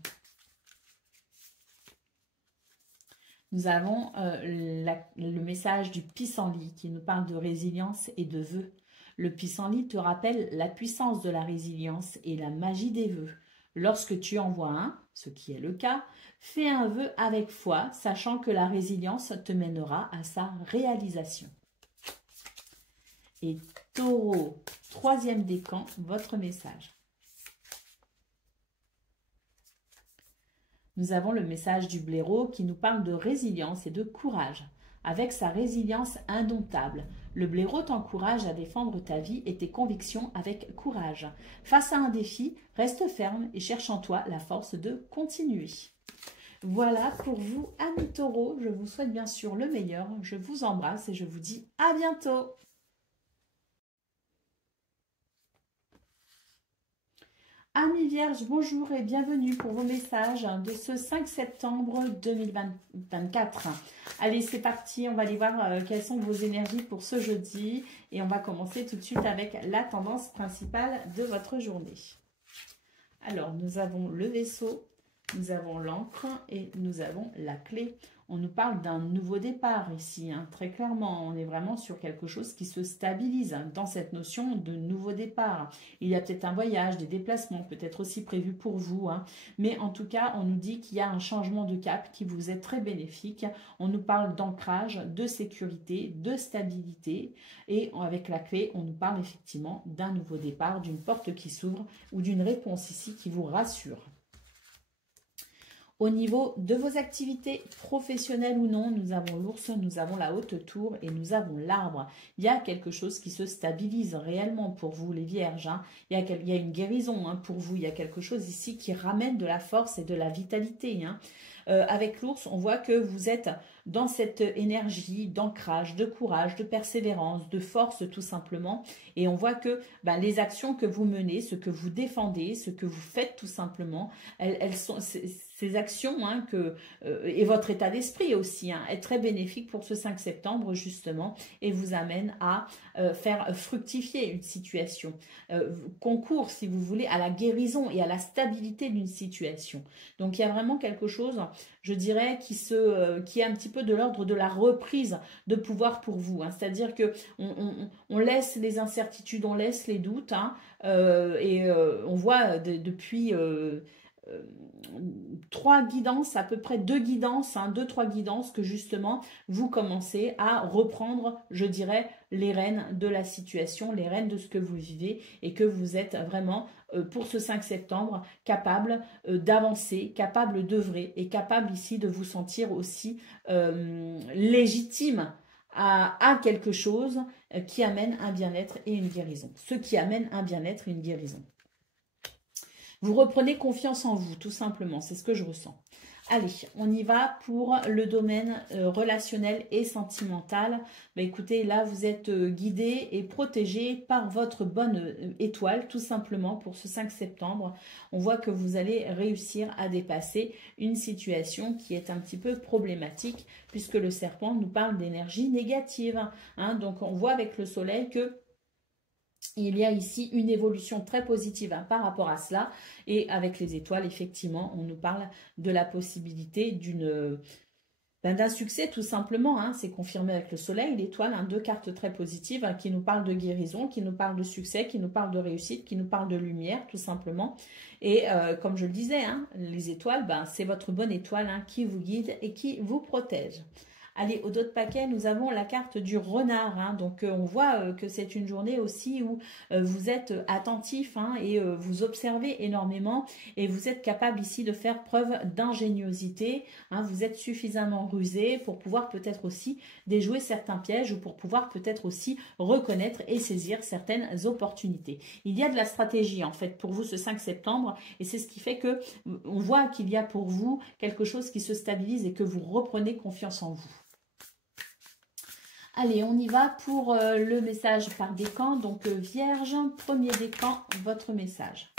Nous avons le message du pissenlit qui nous parle de résilience et de vœux. Le pissenlit te rappelle la puissance de la résilience et la magie des vœux. Lorsque tu en vois un, ce qui est le cas, fais un vœu avec foi, sachant que la résilience te mènera à sa réalisation. Et Taureau, troisième décan, votre message. Nous avons le message du blaireau qui nous parle de résilience et de courage. Avec sa résilience indomptable, le blaireau t'encourage à défendre ta vie et tes convictions avec courage. Face à un défi, reste ferme et cherche en toi la force de continuer. Voilà pour vous, amis taureaux. Je vous souhaite bien sûr le meilleur. Je vous embrasse et je vous dis à bientôt. Amis Vierges, bonjour et bienvenue pour vos messages de ce 5 septembre 2024. Allez, c'est parti, on va aller voir quelles sont vos énergies pour ce jeudi. Et on va commencer tout de suite avec la tendance principale de votre journée. Alors, nous avons le vaisseau, nous avons l'encre et nous avons la clé. On nous parle d'un nouveau départ ici, très clairement. On est vraiment sur quelque chose qui se stabilise dans cette notion de nouveau départ. Il y a peut-être un voyage, des déplacements, peut-être aussi prévus pour vous. Mais en tout cas, on nous dit qu'il y a un changement de cap qui vous est très bénéfique. On nous parle d'ancrage, de sécurité, de stabilité. Et avec la clé, on nous parle effectivement d'un nouveau départ, d'une porte qui s'ouvre ou d'une réponse ici qui vous rassure. Au niveau de vos activités professionnelles ou non, nous avons l'ours, nous avons la haute tour et nous avons l'arbre. Il y a quelque chose qui se stabilise réellement pour vous les vierges. Il y a une guérison pour vous. Il y a quelque chose ici qui ramène de la force et de la vitalité. Avec l'ours, on voit que vous êtes dans cette énergie d'ancrage, de courage, de persévérance, de force tout simplement. Et on voit que les actions que vous menez, ce que vous défendez, ce que vous faites tout simplement, elles sont... Ces actions et votre état d'esprit aussi est très bénéfique pour ce 5 septembre justement et vous amène à faire fructifier une situation, concourt si vous voulez à la guérison et à la stabilité d'une situation. Donc il y a vraiment quelque chose, je dirais, qui est un petit peu de l'ordre de la reprise de pouvoir pour vous. C'est-à-dire que on laisse les incertitudes, on laisse les doutes et on voit depuis... 3 guidances, à peu près 2 guidances, 2-3 guidances que justement vous commencez à reprendre, je dirais, les rênes de la situation, les rênes de ce que vous vivez et que vous êtes vraiment pour ce 5 septembre capable d'avancer, capable d'œuvrer et capable ici de vous sentir aussi légitime à quelque chose qui amène un bien-être et une guérison. Ce qui amène un bien-être et une guérison. Vous reprenez confiance en vous, tout simplement. C'est ce que je ressens. Allez, on y va pour le domaine relationnel et sentimental. Bah, écoutez, là, vous êtes guidé et protégé par votre bonne étoile, tout simplement, pour ce 5 septembre. On voit que vous allez réussir à dépasser une situation qui est un petit peu problématique, puisque le serpent nous parle d'énergie négative. Hein. Donc, on voit avec le soleil que il y a ici une évolution très positive par rapport à cela. Et avec les étoiles, effectivement, on nous parle de la possibilité d'un succès tout simplement. C'est confirmé avec le soleil, l'étoile, 2 cartes très positives qui nous parlent de guérison, qui nous parlent de succès, qui nous parlent de réussite, qui nous parlent de lumière tout simplement. Et comme je le disais, les étoiles, c'est votre bonne étoile qui vous guide et qui vous protège. Allez, au dos de paquet, nous avons la carte du renard. Donc, on voit que c'est une journée aussi où vous êtes attentif et vous observez énormément. Et vous êtes capable ici de faire preuve d'ingéniosité. Vous êtes suffisamment rusé pour pouvoir peut-être aussi déjouer certains pièges ou pour pouvoir peut-être aussi reconnaître et saisir certaines opportunités. Il y a de la stratégie, en fait, pour vous ce 5 septembre. Et c'est ce qui fait que on voit qu'il y a pour vous quelque chose qui se stabilise et que vous reprenez confiance en vous. Allez, on y va pour le message par décan. Donc, Vierge, premier décan, votre message.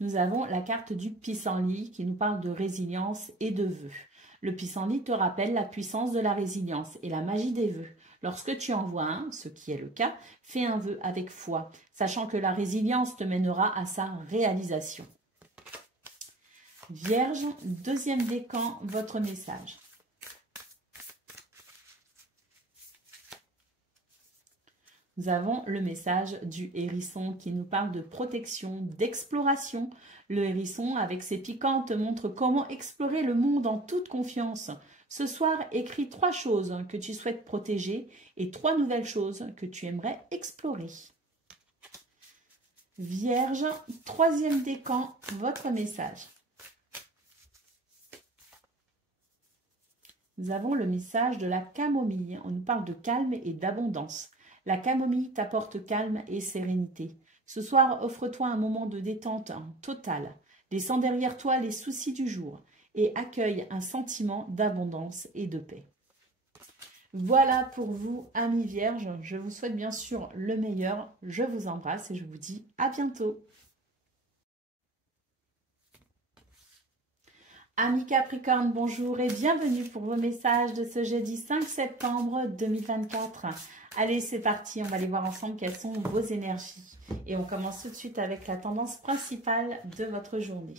Nous avons la carte du pissenlit qui nous parle de résilience et de vœux. Le pissenlit te rappelle la puissance de la résilience et la magie des vœux. Lorsque tu en vois un, ce qui est le cas, fais un vœu avec foi, sachant que la résilience te mènera à sa réalisation. Vierge, deuxième décan, votre message. Nous avons le message du hérisson qui nous parle de protection, d'exploration. Le hérisson, avec ses piquants, te montre comment explorer le monde en toute confiance. Ce soir, écris 3 choses que tu souhaites protéger et 3 nouvelles choses que tu aimerais explorer. Vierge, troisième décan, votre message. Nous avons le message de la camomille. On nous parle de calme et d'abondance. La camomille t'apporte calme et sérénité. Ce soir, offre-toi un moment de détente totale. Laissant derrière toi les soucis du jour et accueille un sentiment d'abondance et de paix. Voilà pour vous, amis vierges. Je vous souhaite bien sûr le meilleur. Je vous embrasse et je vous dis à bientôt. Amis Capricorne, bonjour et bienvenue pour vos messages de ce jeudi 5 septembre 2024. Allez, c'est parti, on va aller voir ensemble quelles sont vos énergies. Et on commence tout de suite avec la tendance principale de votre journée.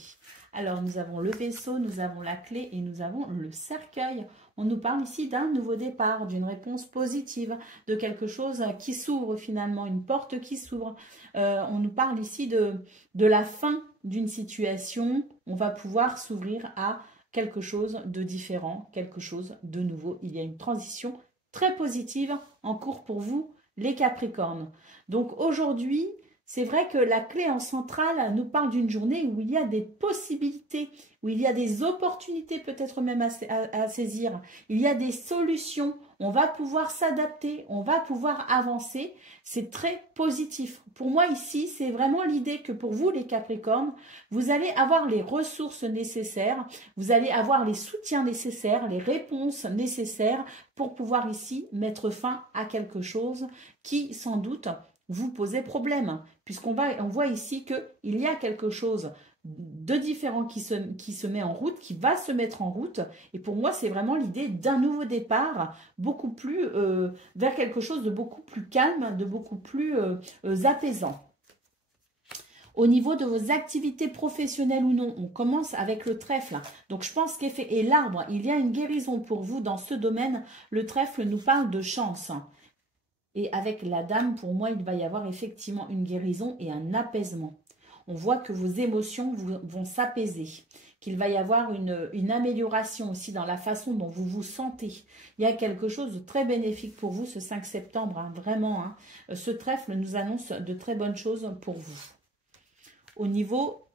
Alors, nous avons le vaisseau, nous avons la clé et nous avons le cercueil. On nous parle ici d'un nouveau départ, d'une réponse positive, de quelque chose qui s'ouvre finalement, une porte qui s'ouvre. On nous parle ici de la fin d'une situation. On va pouvoir s'ouvrir à quelque chose de différent, quelque chose de nouveau. Il y a une transition très positive en cours pour vous, les Capricornes. Donc aujourd'hui, c'est vrai que la clé en centrale nous parle d'une journée où il y a des possibilités, où il y a des opportunités peut-être même à saisir. Il y a des solutions, on va pouvoir s'adapter, on va pouvoir avancer. C'est très positif. Pour moi ici, c'est vraiment l'idée que pour vous les Capricornes, vous allez avoir les ressources nécessaires, vous allez avoir les soutiens nécessaires, les réponses nécessaires pour pouvoir ici mettre fin à quelque chose qui sans doute vous posez problème, puisqu'on voit ici qu'il y a quelque chose de différent qui se met en route, qui va se mettre en route. Et pour moi, c'est vraiment l'idée d'un nouveau départ, beaucoup plus vers quelque chose de beaucoup plus calme, de beaucoup plus apaisant. Au niveau de vos activités professionnelles ou non, on commence avec le trèfle. Donc, je pense et l'arbre, il y a une guérison pour vous dans ce domaine. Le trèfle nous parle de chance. Et avec la dame, pour moi, il va y avoir effectivement une guérison et un apaisement. On voit que vos émotions vont s'apaiser, qu'il va y avoir une amélioration aussi dans la façon dont vous vous sentez. Il y a quelque chose de très bénéfique pour vous ce 5 septembre, hein, vraiment. Hein. Ce trèfle nous annonce de très bonnes choses pour vous. Au niveau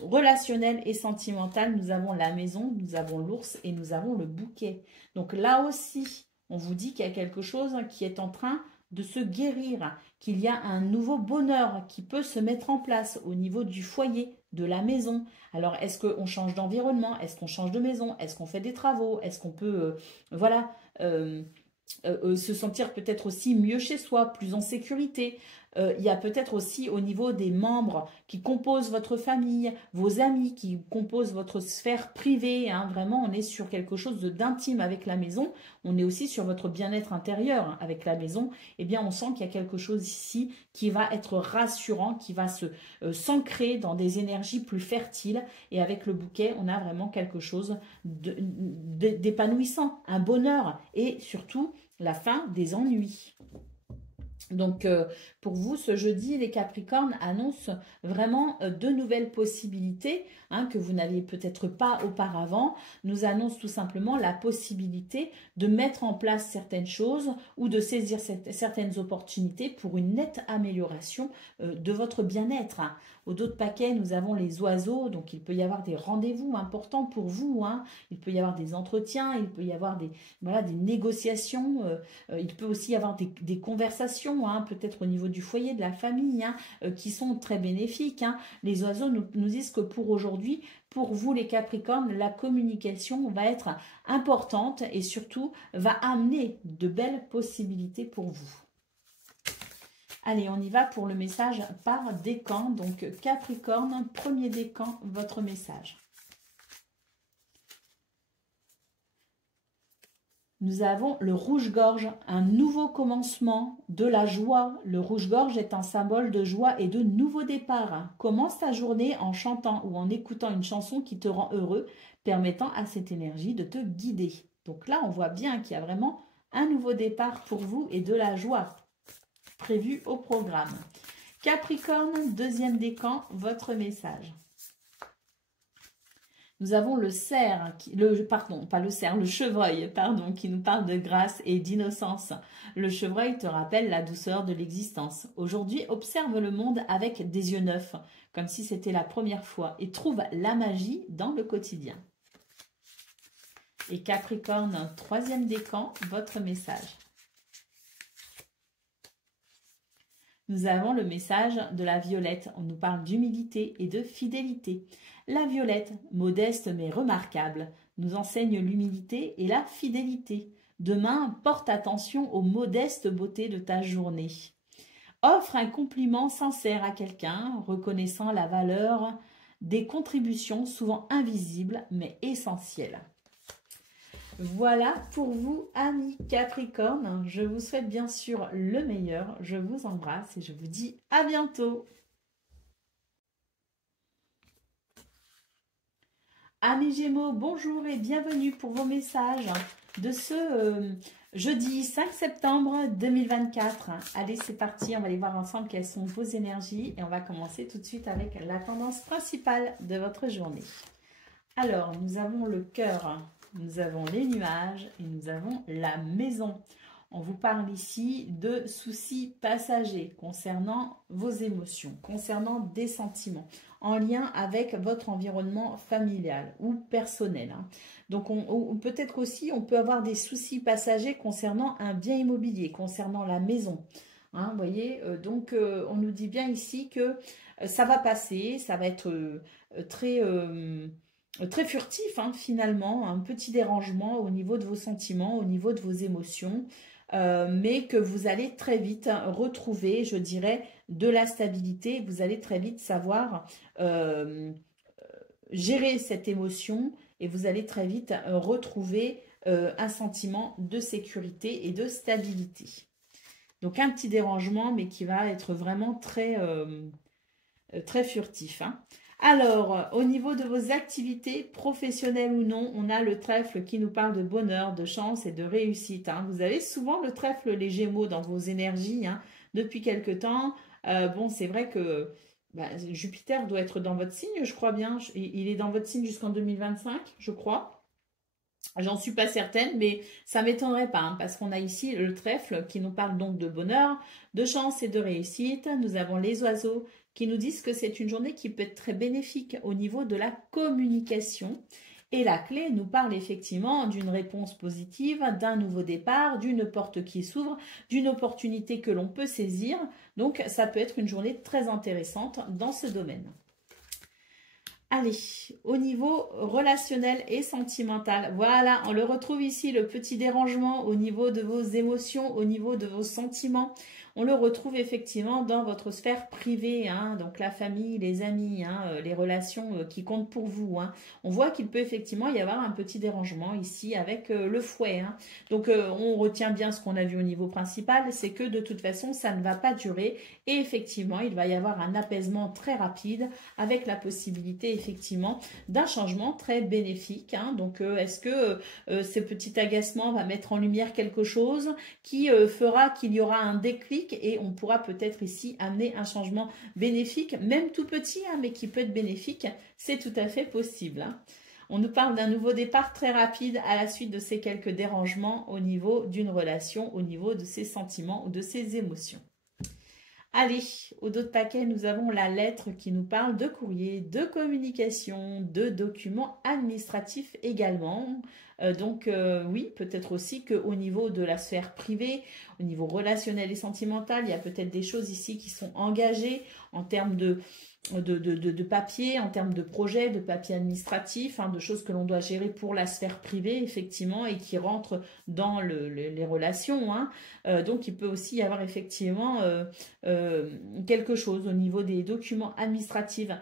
relationnel et sentimental, nous avons la maison, nous avons l'ours et nous avons le bouquet. Donc là aussi, on vous dit qu'il y a quelque chose qui est en train de se guérir, qu'il y a un nouveau bonheur qui peut se mettre en place au niveau du foyer, de la maison. Alors, est-ce qu'on change d'environnement? Est-ce qu'on change de maison? Est-ce qu'on fait des travaux? Est-ce qu'on peut, voilà, se sentir peut-être aussi mieux chez soi, plus en sécurité? Il y a peut-être aussi au niveau des membres qui composent votre famille, vos amis qui composent votre sphère privée. Hein, vraiment, on est sur quelque chose d'intime avec la maison. On est aussi sur votre bien-être intérieur hein, avec la maison. Eh bien, on sent qu'il y a quelque chose ici qui va être rassurant, qui va s'ancrer dans des énergies plus fertiles. Et avec le bouquet, on a vraiment quelque chose d'épanouissant, un bonheur et surtout la fin des ennuis. Donc, pour vous, ce jeudi, les Capricornes annoncent vraiment de nouvelles possibilités hein, que vous n'aviez peut-être pas auparavant. Nous annoncent tout simplement la possibilité de mettre en place certaines choses ou de saisir certaines opportunités pour une nette amélioration de votre bien-être. Au dos de paquet, nous avons les oiseaux, donc il peut y avoir des rendez-vous importants pour vous. Hein. Il peut y avoir des entretiens, il peut y avoir des négociations, il peut aussi y avoir des conversations, hein, peut-être au niveau du foyer, de la famille, hein, qui sont très bénéfiques. Hein. Les oiseaux nous disent que pour aujourd'hui, pour vous les Capricornes, la communication va être importante et surtout va amener de belles possibilités pour vous. Allez, on y va pour le message par décan. Donc, Capricorne, premier décan, votre message. Nous avons le rouge-gorge, un nouveau commencement, de la joie. Le rouge-gorge est un symbole de joie et de nouveau départ. Commence ta journée en chantant ou en écoutant une chanson qui te rend heureux, permettant à cette énergie de te guider. Donc là, on voit bien qu'il y a vraiment un nouveau départ pour vous et de la joie prévue au programme. Capricorne, deuxième décan, votre message. Nous avons le cerf, le chevreuil, pardon, qui nous parle de grâce et d'innocence. Le chevreuil te rappelle la douceur de l'existence. Aujourd'hui, observe le monde avec des yeux neufs, comme si c'était la première fois, et trouve la magie dans le quotidien. Et Capricorne, troisième décan, votre message. Nous avons le message de la violette. On nous parle d'humilité et de fidélité. La violette, modeste mais remarquable, nous enseigne l'humilité et la fidélité. Demain, porte attention aux modestes beautés de ta journée. Offre un compliment sincère à quelqu'un, reconnaissant la valeur des contributions souvent invisibles mais essentielles. Voilà pour vous, amis Capricorne. Je vous souhaite bien sûr le meilleur. Je vous embrasse et je vous dis à bientôt. Amis Gémeaux, bonjour et bienvenue pour vos messages de ce jeudi 5 septembre 2024. Allez, c'est parti, on va aller voir ensemble quelles sont vos énergies et on va commencer tout de suite avec la tendance principale de votre journée. Alors, nous avons le cœur. Nous avons les nuages et nous avons la maison. On vous parle ici de soucis passagers concernant vos émotions, concernant des sentiments, en lien avec votre environnement familial ou personnel. Hein. Donc, peut-être aussi, on peut avoir des soucis passagers concernant un bien immobilier, concernant la maison. Hein, vous voyez, donc on nous dit bien ici que ça va passer, ça va être très furtif hein, finalement, un petit dérangement au niveau de vos sentiments, au niveau de vos émotions, mais que vous allez très vite retrouver, je dirais, de la stabilité. Vous allez très vite savoir gérer cette émotion et vous allez très vite retrouver un sentiment de sécurité et de stabilité. Donc un petit dérangement, mais qui va être vraiment très furtif. Hein. Alors, au niveau de vos activités professionnelles ou non, on a le trèfle qui nous parle de bonheur, de chance et de réussite, hein. Vous avez souvent le trèfle, les Gémeaux, dans vos énergies, hein, depuis quelque temps. Bon, c'est vrai que bah, Jupiter doit être dans votre signe, je crois bien. Il est dans votre signe jusqu'en 2025, je crois. J'en suis pas certaine, mais ça m'étonnerait pas, hein, parce qu'on a ici le trèfle qui nous parle donc de bonheur, de chance et de réussite. Nous avons les oiseaux qui nous disent que c'est une journée qui peut être très bénéfique au niveau de la communication. Et la clé nous parle effectivement d'une réponse positive, d'un nouveau départ, d'une porte qui s'ouvre, d'une opportunité que l'on peut saisir. Donc ça peut être une journée très intéressante dans ce domaine. Allez, au niveau relationnel et sentimental, voilà, on le retrouve ici, le petit dérangement au niveau de vos émotions, au niveau de vos sentiments. On le retrouve effectivement dans votre sphère privée, hein, donc la famille, les amis, hein, les relations qui comptent pour vous, hein. On voit qu'il peut effectivement y avoir un petit dérangement ici avec le fouet, hein. Donc on retient bien ce qu'on a vu au niveau principal, c'est que de toute façon ça ne va pas durer et effectivement il va y avoir un apaisement très rapide avec la possibilité effectivement d'un changement très bénéfique, hein. Donc est-ce que ce petit agacement va mettre en lumière quelque chose qui fera qu'il y aura un déclic et on pourra peut-être ici amener un changement bénéfique, même tout petit, hein, mais qui peut être bénéfique, c'est tout à fait possible, hein. On nous parle d'un nouveau départ très rapide à la suite de ces quelques dérangements au niveau d'une relation, au niveau de ses sentiments ou de ses émotions. Allez, au dos de paquet, nous avons la lettre qui nous parle de courrier, de communication, de documents administratifs également. Oui, peut-être aussi qu'au niveau de la sphère privée, au niveau relationnel et sentimental, il y a peut-être des choses ici qui sont engagées en termes de papier, en termes de projet, de papier administratif, hein, de choses que l'on doit gérer pour la sphère privée, effectivement, et qui rentrent dans les relations, hein. Donc, il peut aussi y avoir effectivement quelque chose au niveau des documents administratifs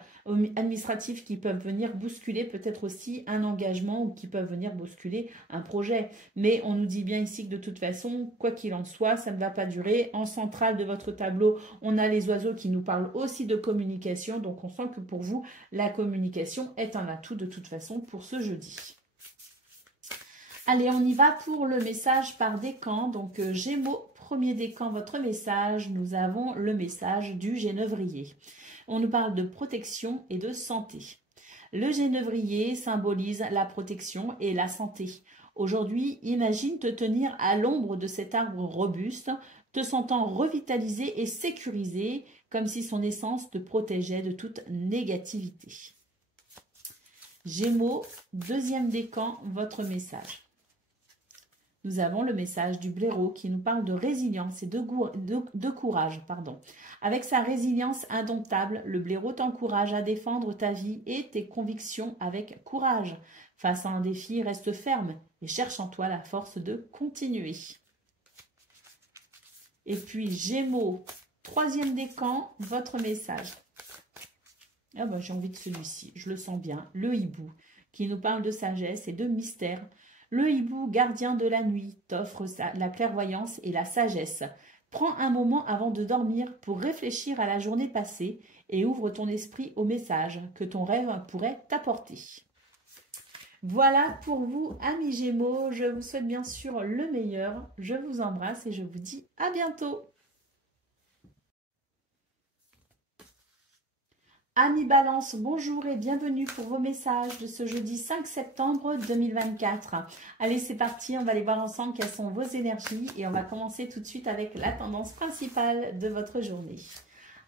qui peuvent venir bousculer peut-être aussi un engagement ou qui peuvent venir bousculer un projet. Mais on nous dit bien ici que de toute façon, quoi qu'il en soit, ça ne va pas durer. En centrale de votre tableau, on a les oiseaux qui nous parlent aussi de communication. Donc, on sent que pour vous, la communication est un atout de toute façon pour ce jeudi. Allez, on y va pour le message par décan. Donc, Gémeaux, premier décan, votre message. Nous avons le message du Génévrier. On nous parle de protection et de santé. Le Génévrier symbolise la protection et la santé. Aujourd'hui, imagine te tenir à l'ombre de cet arbre robuste, te sentant revitalisé et sécurisé, comme si son essence te protégeait de toute négativité. Gémeaux, deuxième décan, votre message. Nous avons le message du blaireau qui nous parle de résilience et de courage. Avec sa résilience indomptable, le blaireau t'encourage à défendre ta vie et tes convictions avec courage. Face à un défi, reste ferme et cherche en toi la force de continuer. Et puis Gémeaux, troisième décan, votre message. Ah ben, j'ai envie de celui-ci, je le sens bien. Le hibou qui nous parle de sagesse et de mystère. Le hibou, gardien de la nuit, t'offre la clairvoyance et la sagesse. Prends un moment avant de dormir pour réfléchir à la journée passée et ouvre ton esprit aux messages que ton rêve pourrait t'apporter. Voilà pour vous, amis Gémeaux. Je vous souhaite bien sûr le meilleur. Je vous embrasse et je vous dis à bientôt. Amis Balance, bonjour et bienvenue pour vos messages de ce jeudi 5 septembre 2024. Allez, c'est parti, on va aller voir ensemble quelles sont vos énergies et on va commencer tout de suite avec la tendance principale de votre journée.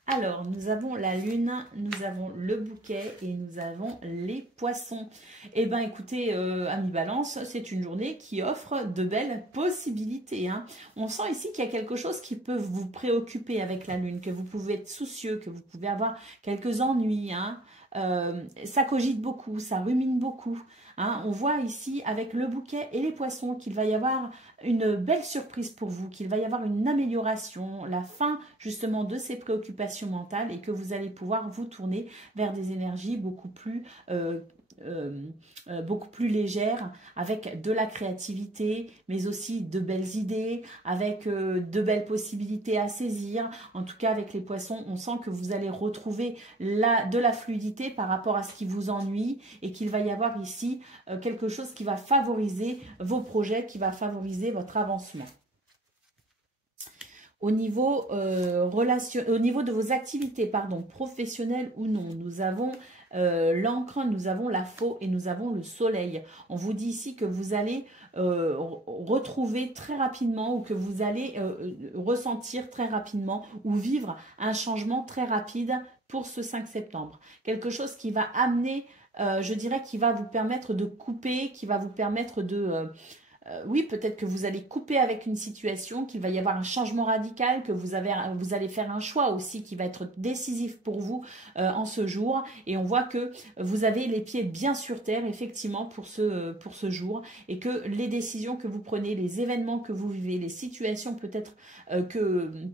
Alors, nous avons la lune, nous avons le bouquet et nous avons les poissons. Eh bien, écoutez, amis Balance, c'est une journée qui offre de belles possibilités, hein. On sent ici qu'il y a quelque chose qui peut vous préoccuper avec la lune, que vous pouvez être soucieux, que vous pouvez avoir quelques ennuis, hein. Ça cogite beaucoup, ça rumine beaucoup, hein. On voit ici avec le bouquet et les poissons qu'il va y avoir une belle surprise pour vous, qu'il va y avoir une amélioration, la fin justement de ces préoccupations mentales et que vous allez pouvoir vous tourner vers des énergies beaucoup plus beaucoup plus légère, avec de la créativité, mais aussi de belles idées, avec de belles possibilités à saisir. En tout cas, avec les poissons, on sent que vous allez retrouver de la fluidité par rapport à ce qui vous ennuie et qu'il va y avoir ici quelque chose qui va favoriser vos projets, qui va favoriser votre avancement. Au niveau, au niveau de vos activités, pardon, professionnelles ou non, nous avons l'encre, nous avons la faux et nous avons le soleil. On vous dit ici que vous allez retrouver très rapidement ou que vous allez ressentir très rapidement ou vivre un changement très rapide pour ce 5 septembre. Quelque chose qui va amener, je dirais, qui va vous permettre de couper, qui va vous permettre de... oui, peut-être que vous allez couper avec une situation, qu'il va y avoir un changement radical, que vous allez faire un choix aussi qui va être décisif pour vous en ce jour. Et on voit que vous avez les pieds bien sur terre, effectivement, pour ce jour. Et que les décisions que vous prenez, les événements que vous vivez, les situations peut-être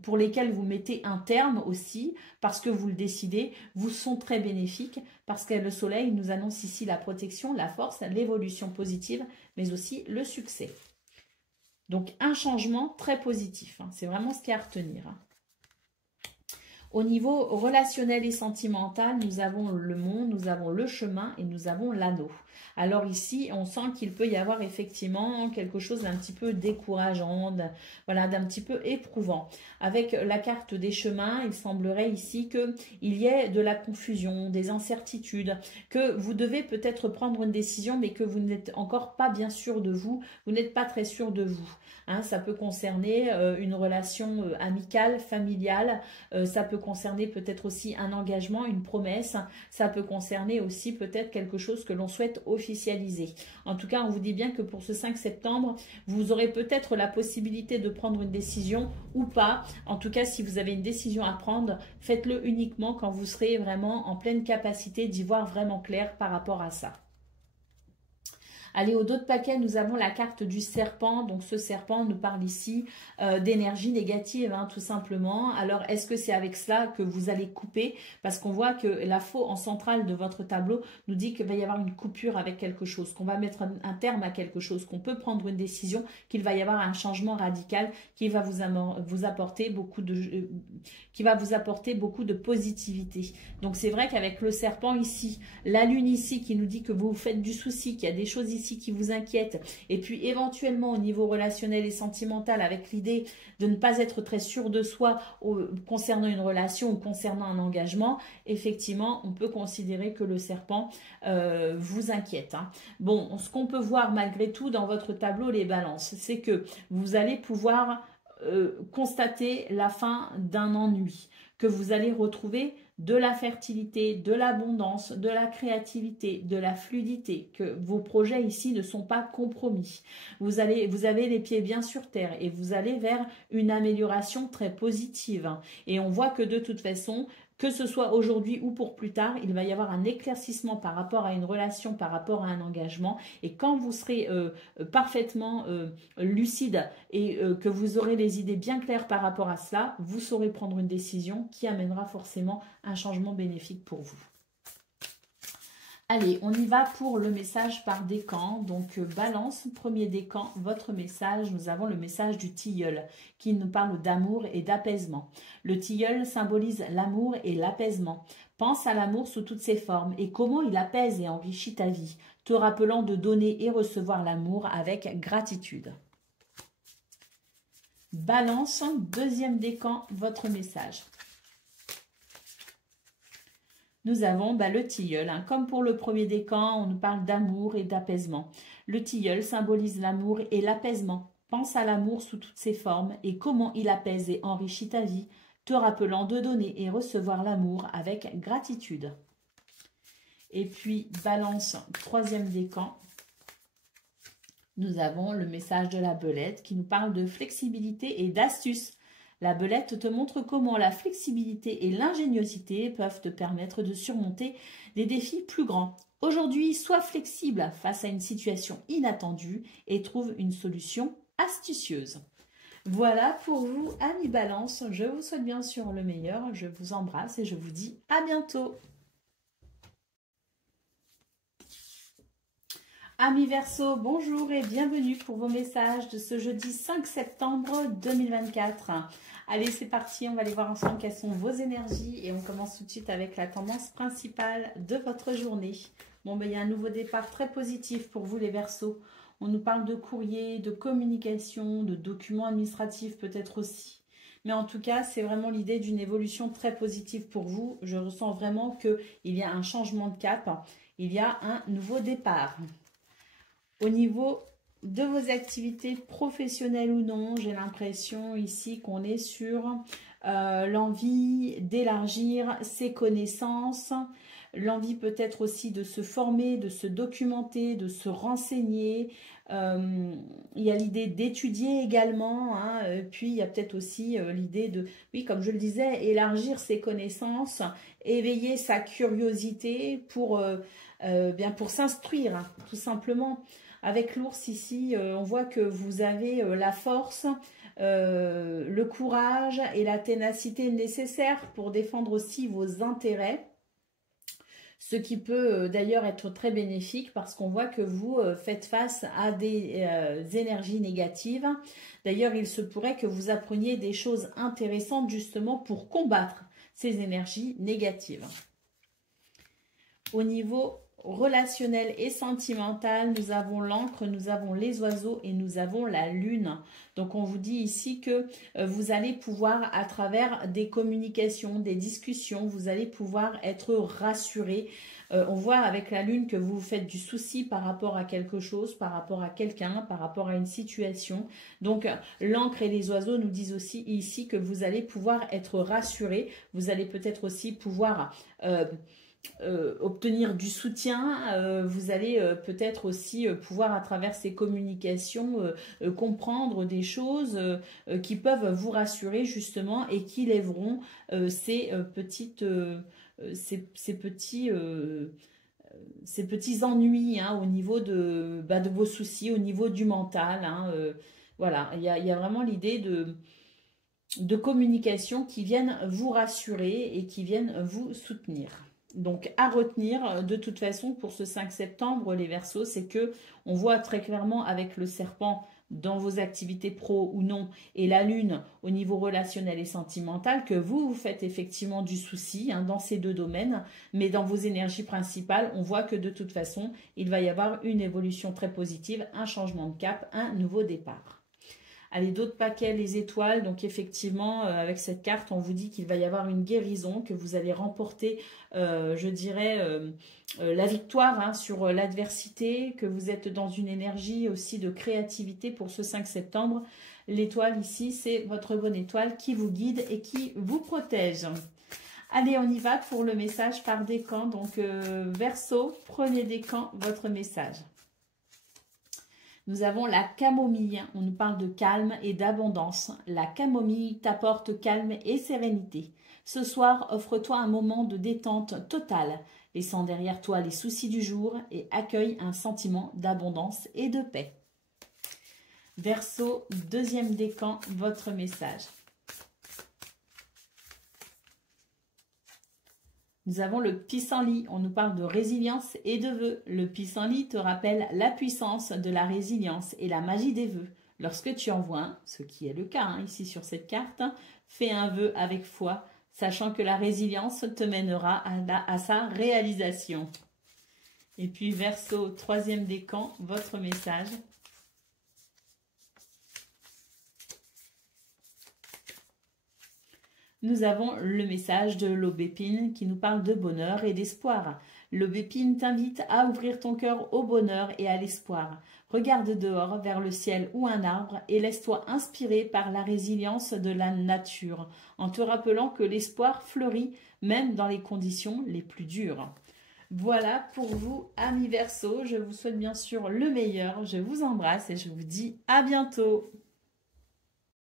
pour lesquelles vous mettez un terme aussi, parce que vous le décidez, vous sont très bénéfiques. Parce que le soleil nous annonce ici la protection, la force, l'évolution positive, mais aussi le succès. Donc, un changement très positif. Hein. C'est vraiment ce qu'il y a à retenir. Hein. Au niveau relationnel et sentimental, nous avons le monde, nous avons le chemin et nous avons l'anneau. Alors ici, on sent qu'il peut y avoir effectivement quelque chose d'un petit peu décourageant, voilà, d'un petit peu éprouvant. Avec la carte des chemins, il semblerait ici qu'il y ait de la confusion, des incertitudes, que vous devez peut-être prendre une décision, mais que vous n'êtes encore pas bien sûr de vous, vous n'êtes pas très sûr de vous. Hein, ça peut concerner une relation amicale, familiale, ça peut concerner peut-être aussi un engagement, une promesse, ça peut concerner aussi peut-être quelque chose que l'on souhaite officialiser. En tout cas, on vous dit bien que pour ce 5 septembre, vous aurez peut-être la possibilité de prendre une décision ou pas. En tout cas, si vous avez une décision à prendre, faites-le uniquement quand vous serez vraiment en pleine capacité d'y voir vraiment clair par rapport à ça. Allez, au dos de paquet, nous avons la carte du serpent. Donc, ce serpent nous parle ici d'énergie négative, hein, tout simplement. Alors, est-ce que c'est avec cela que vous allez couper? Parce qu'on voit que la faux en centrale de votre tableau nous dit qu'il va y avoir une coupure avec quelque chose, qu'on va mettre un terme à quelque chose, qu'on peut prendre une décision, qu'il va y avoir un changement radical qui va vous apporter beaucoup de positivité. Donc, c'est vrai qu'avec le serpent ici, la lune ici qui nous dit que vous faites du souci, qu'il y a des choses ici qui vous inquiète, et puis éventuellement au niveau relationnel et sentimental avec l'idée de ne pas être très sûr de soi concernant une relation ou concernant un engagement, effectivement on peut considérer que le serpent vous inquiète. Hein. Bon, ce qu'on peut voir malgré tout dans votre tableau les balances, c'est que vous allez pouvoir constater la fin d'un ennui, que vous allez retrouver de la fertilité, de l'abondance, de la créativité, de la fluidité, que vos projets ici ne sont pas compromis. Vous avez les pieds bien sur terre et vous allez vers une amélioration très positive. Et on voit que de toute façon, que ce soit aujourd'hui ou pour plus tard, il va y avoir un éclaircissement par rapport à une relation, par rapport à un engagement. Et quand vous serez parfaitement lucide et que vous aurez les idées bien claires par rapport à cela, vous saurez prendre une décision qui amènera forcément un changement bénéfique pour vous. Allez, on y va pour le message par décan. Donc, balance, premier décan, votre message. Nous avons le message du tilleul qui nous parle d'amour et d'apaisement. Le tilleul symbolise l'amour et l'apaisement. Pense à l'amour sous toutes ses formes et comment il apaise et enrichit ta vie, te rappelant de donner et recevoir l'amour avec gratitude. Balance, deuxième décan, votre message. Nous avons le tilleul. Hein. Comme pour le premier décan, on nous parle d'amour et d'apaisement. Le tilleul symbolise l'amour et l'apaisement. Pense à l'amour sous toutes ses formes et comment il apaise et enrichit ta vie, te rappelant de donner et recevoir l'amour avec gratitude. Et puis, balance, troisième décan. Nous avons le message de la belette qui nous parle de flexibilité et d'astuce. La belette te montre comment la flexibilité et l'ingéniosité peuvent te permettre de surmonter des défis plus grands. Aujourd'hui, sois flexible face à une situation inattendue et trouve une solution astucieuse. Voilà pour vous, amis Balance. Je vous souhaite bien sûr le meilleur. Je vous embrasse et je vous dis à bientôt. Amis Verseau, bonjour et bienvenue pour vos messages de ce jeudi 5 septembre 2024. Allez, c'est parti, on va aller voir ensemble quelles sont vos énergies et on commence tout de suite avec la tendance principale de votre journée. Bon, ben, il y a un nouveau départ très positif pour vous les Verseaux. On nous parle de courrier, de communication, de documents administratifs peut-être aussi. Mais en tout cas, c'est vraiment l'idée d'une évolution très positive pour vous. Je ressens vraiment qu'il y a un changement de cap, il y a un nouveau départ. Au niveau de vos activités professionnelles ou non, j'ai l'impression ici qu'on est sur l'envie d'élargir ses connaissances, l'envie peut-être aussi de se former, de se documenter, de se renseigner. Il y a l'idée d'étudier également, hein, puis il y a peut-être aussi l'idée de, oui, comme je le disais, élargir ses connaissances, éveiller sa curiosité pour s'instruire, hein, tout simplement. Avec l'ours ici, on voit que vous avez la force, le courage et la ténacité nécessaires pour défendre aussi vos intérêts. Ce qui peut d'ailleurs être très bénéfique parce qu'on voit que vous faites face à des énergies négatives. D'ailleurs, il se pourrait que vous appreniez des choses intéressantes justement pour combattre ces énergies négatives. Au niveau relationnel et sentimental, nous avons l'encre, nous avons les oiseaux et nous avons la lune. Donc on vous dit ici que vous allez pouvoir, à travers des communications, des discussions, vous allez pouvoir être rassuré. On voit avec la lune que vous vous faites du souci par rapport à quelque chose, par rapport à quelqu'un, par rapport à une situation. Donc l'encre et les oiseaux nous disent aussi ici que vous allez pouvoir être rassuré. Vous allez peut-être aussi pouvoir obtenir du soutien, vous allez peut-être aussi pouvoir à travers ces communications comprendre des choses qui peuvent vous rassurer justement et qui lèveront ces petits ennuis, hein, au niveau de vos soucis, au niveau du mental, hein, voilà, il y a vraiment l'idée de communication qui viennent vous rassurer et qui viennent vous soutenir. Donc à retenir de toute façon pour ce 5 septembre les Verseaux, c'est que on voit très clairement avec le serpent dans vos activités pro ou non et la lune au niveau relationnel et sentimental que vous faites effectivement du souci, hein, dans ces deux domaines, mais dans vos énergies principales, on voit que de toute façon, il va y avoir une évolution très positive, un changement de cap, un nouveau départ. Allez, d'autres paquets, les étoiles. Donc effectivement, avec cette carte, on vous dit qu'il va y avoir une guérison, que vous allez remporter, je dirais, la victoire, hein, sur l'adversité, que vous êtes dans une énergie aussi de créativité pour ce 5 septembre. L'étoile ici, c'est votre bonne étoile qui vous guide et qui vous protège. Allez, on y va pour le message par décan. Donc Verseau, premier décan, votre message. Nous avons la camomille, on nous parle de calme et d'abondance. La camomille t'apporte calme et sérénité. Ce soir, offre-toi un moment de détente totale, laissant derrière toi les soucis du jour et accueille un sentiment d'abondance et de paix. Verseau, deuxième décan, votre message. Nous avons le pissenlit, on nous parle de résilience et de vœux. Le pissenlit te rappelle la puissance de la résilience et la magie des vœux. Lorsque tu envoies un, ce qui est le cas, hein, ici sur cette carte, fais un vœu avec foi, sachant que la résilience te mènera à sa réalisation. Et puis Verseau, troisième décan, votre message. Nous avons le message de l'aubépine qui nous parle de bonheur et d'espoir. L'aubépine t'invite à ouvrir ton cœur au bonheur et à l'espoir. Regarde dehors vers le ciel ou un arbre et laisse-toi inspirer par la résilience de la nature, en te rappelant que l'espoir fleurit même dans les conditions les plus dures. Voilà pour vous, amis Verseaux. Je vous souhaite bien sûr le meilleur. Je vous embrasse et je vous dis à bientôt.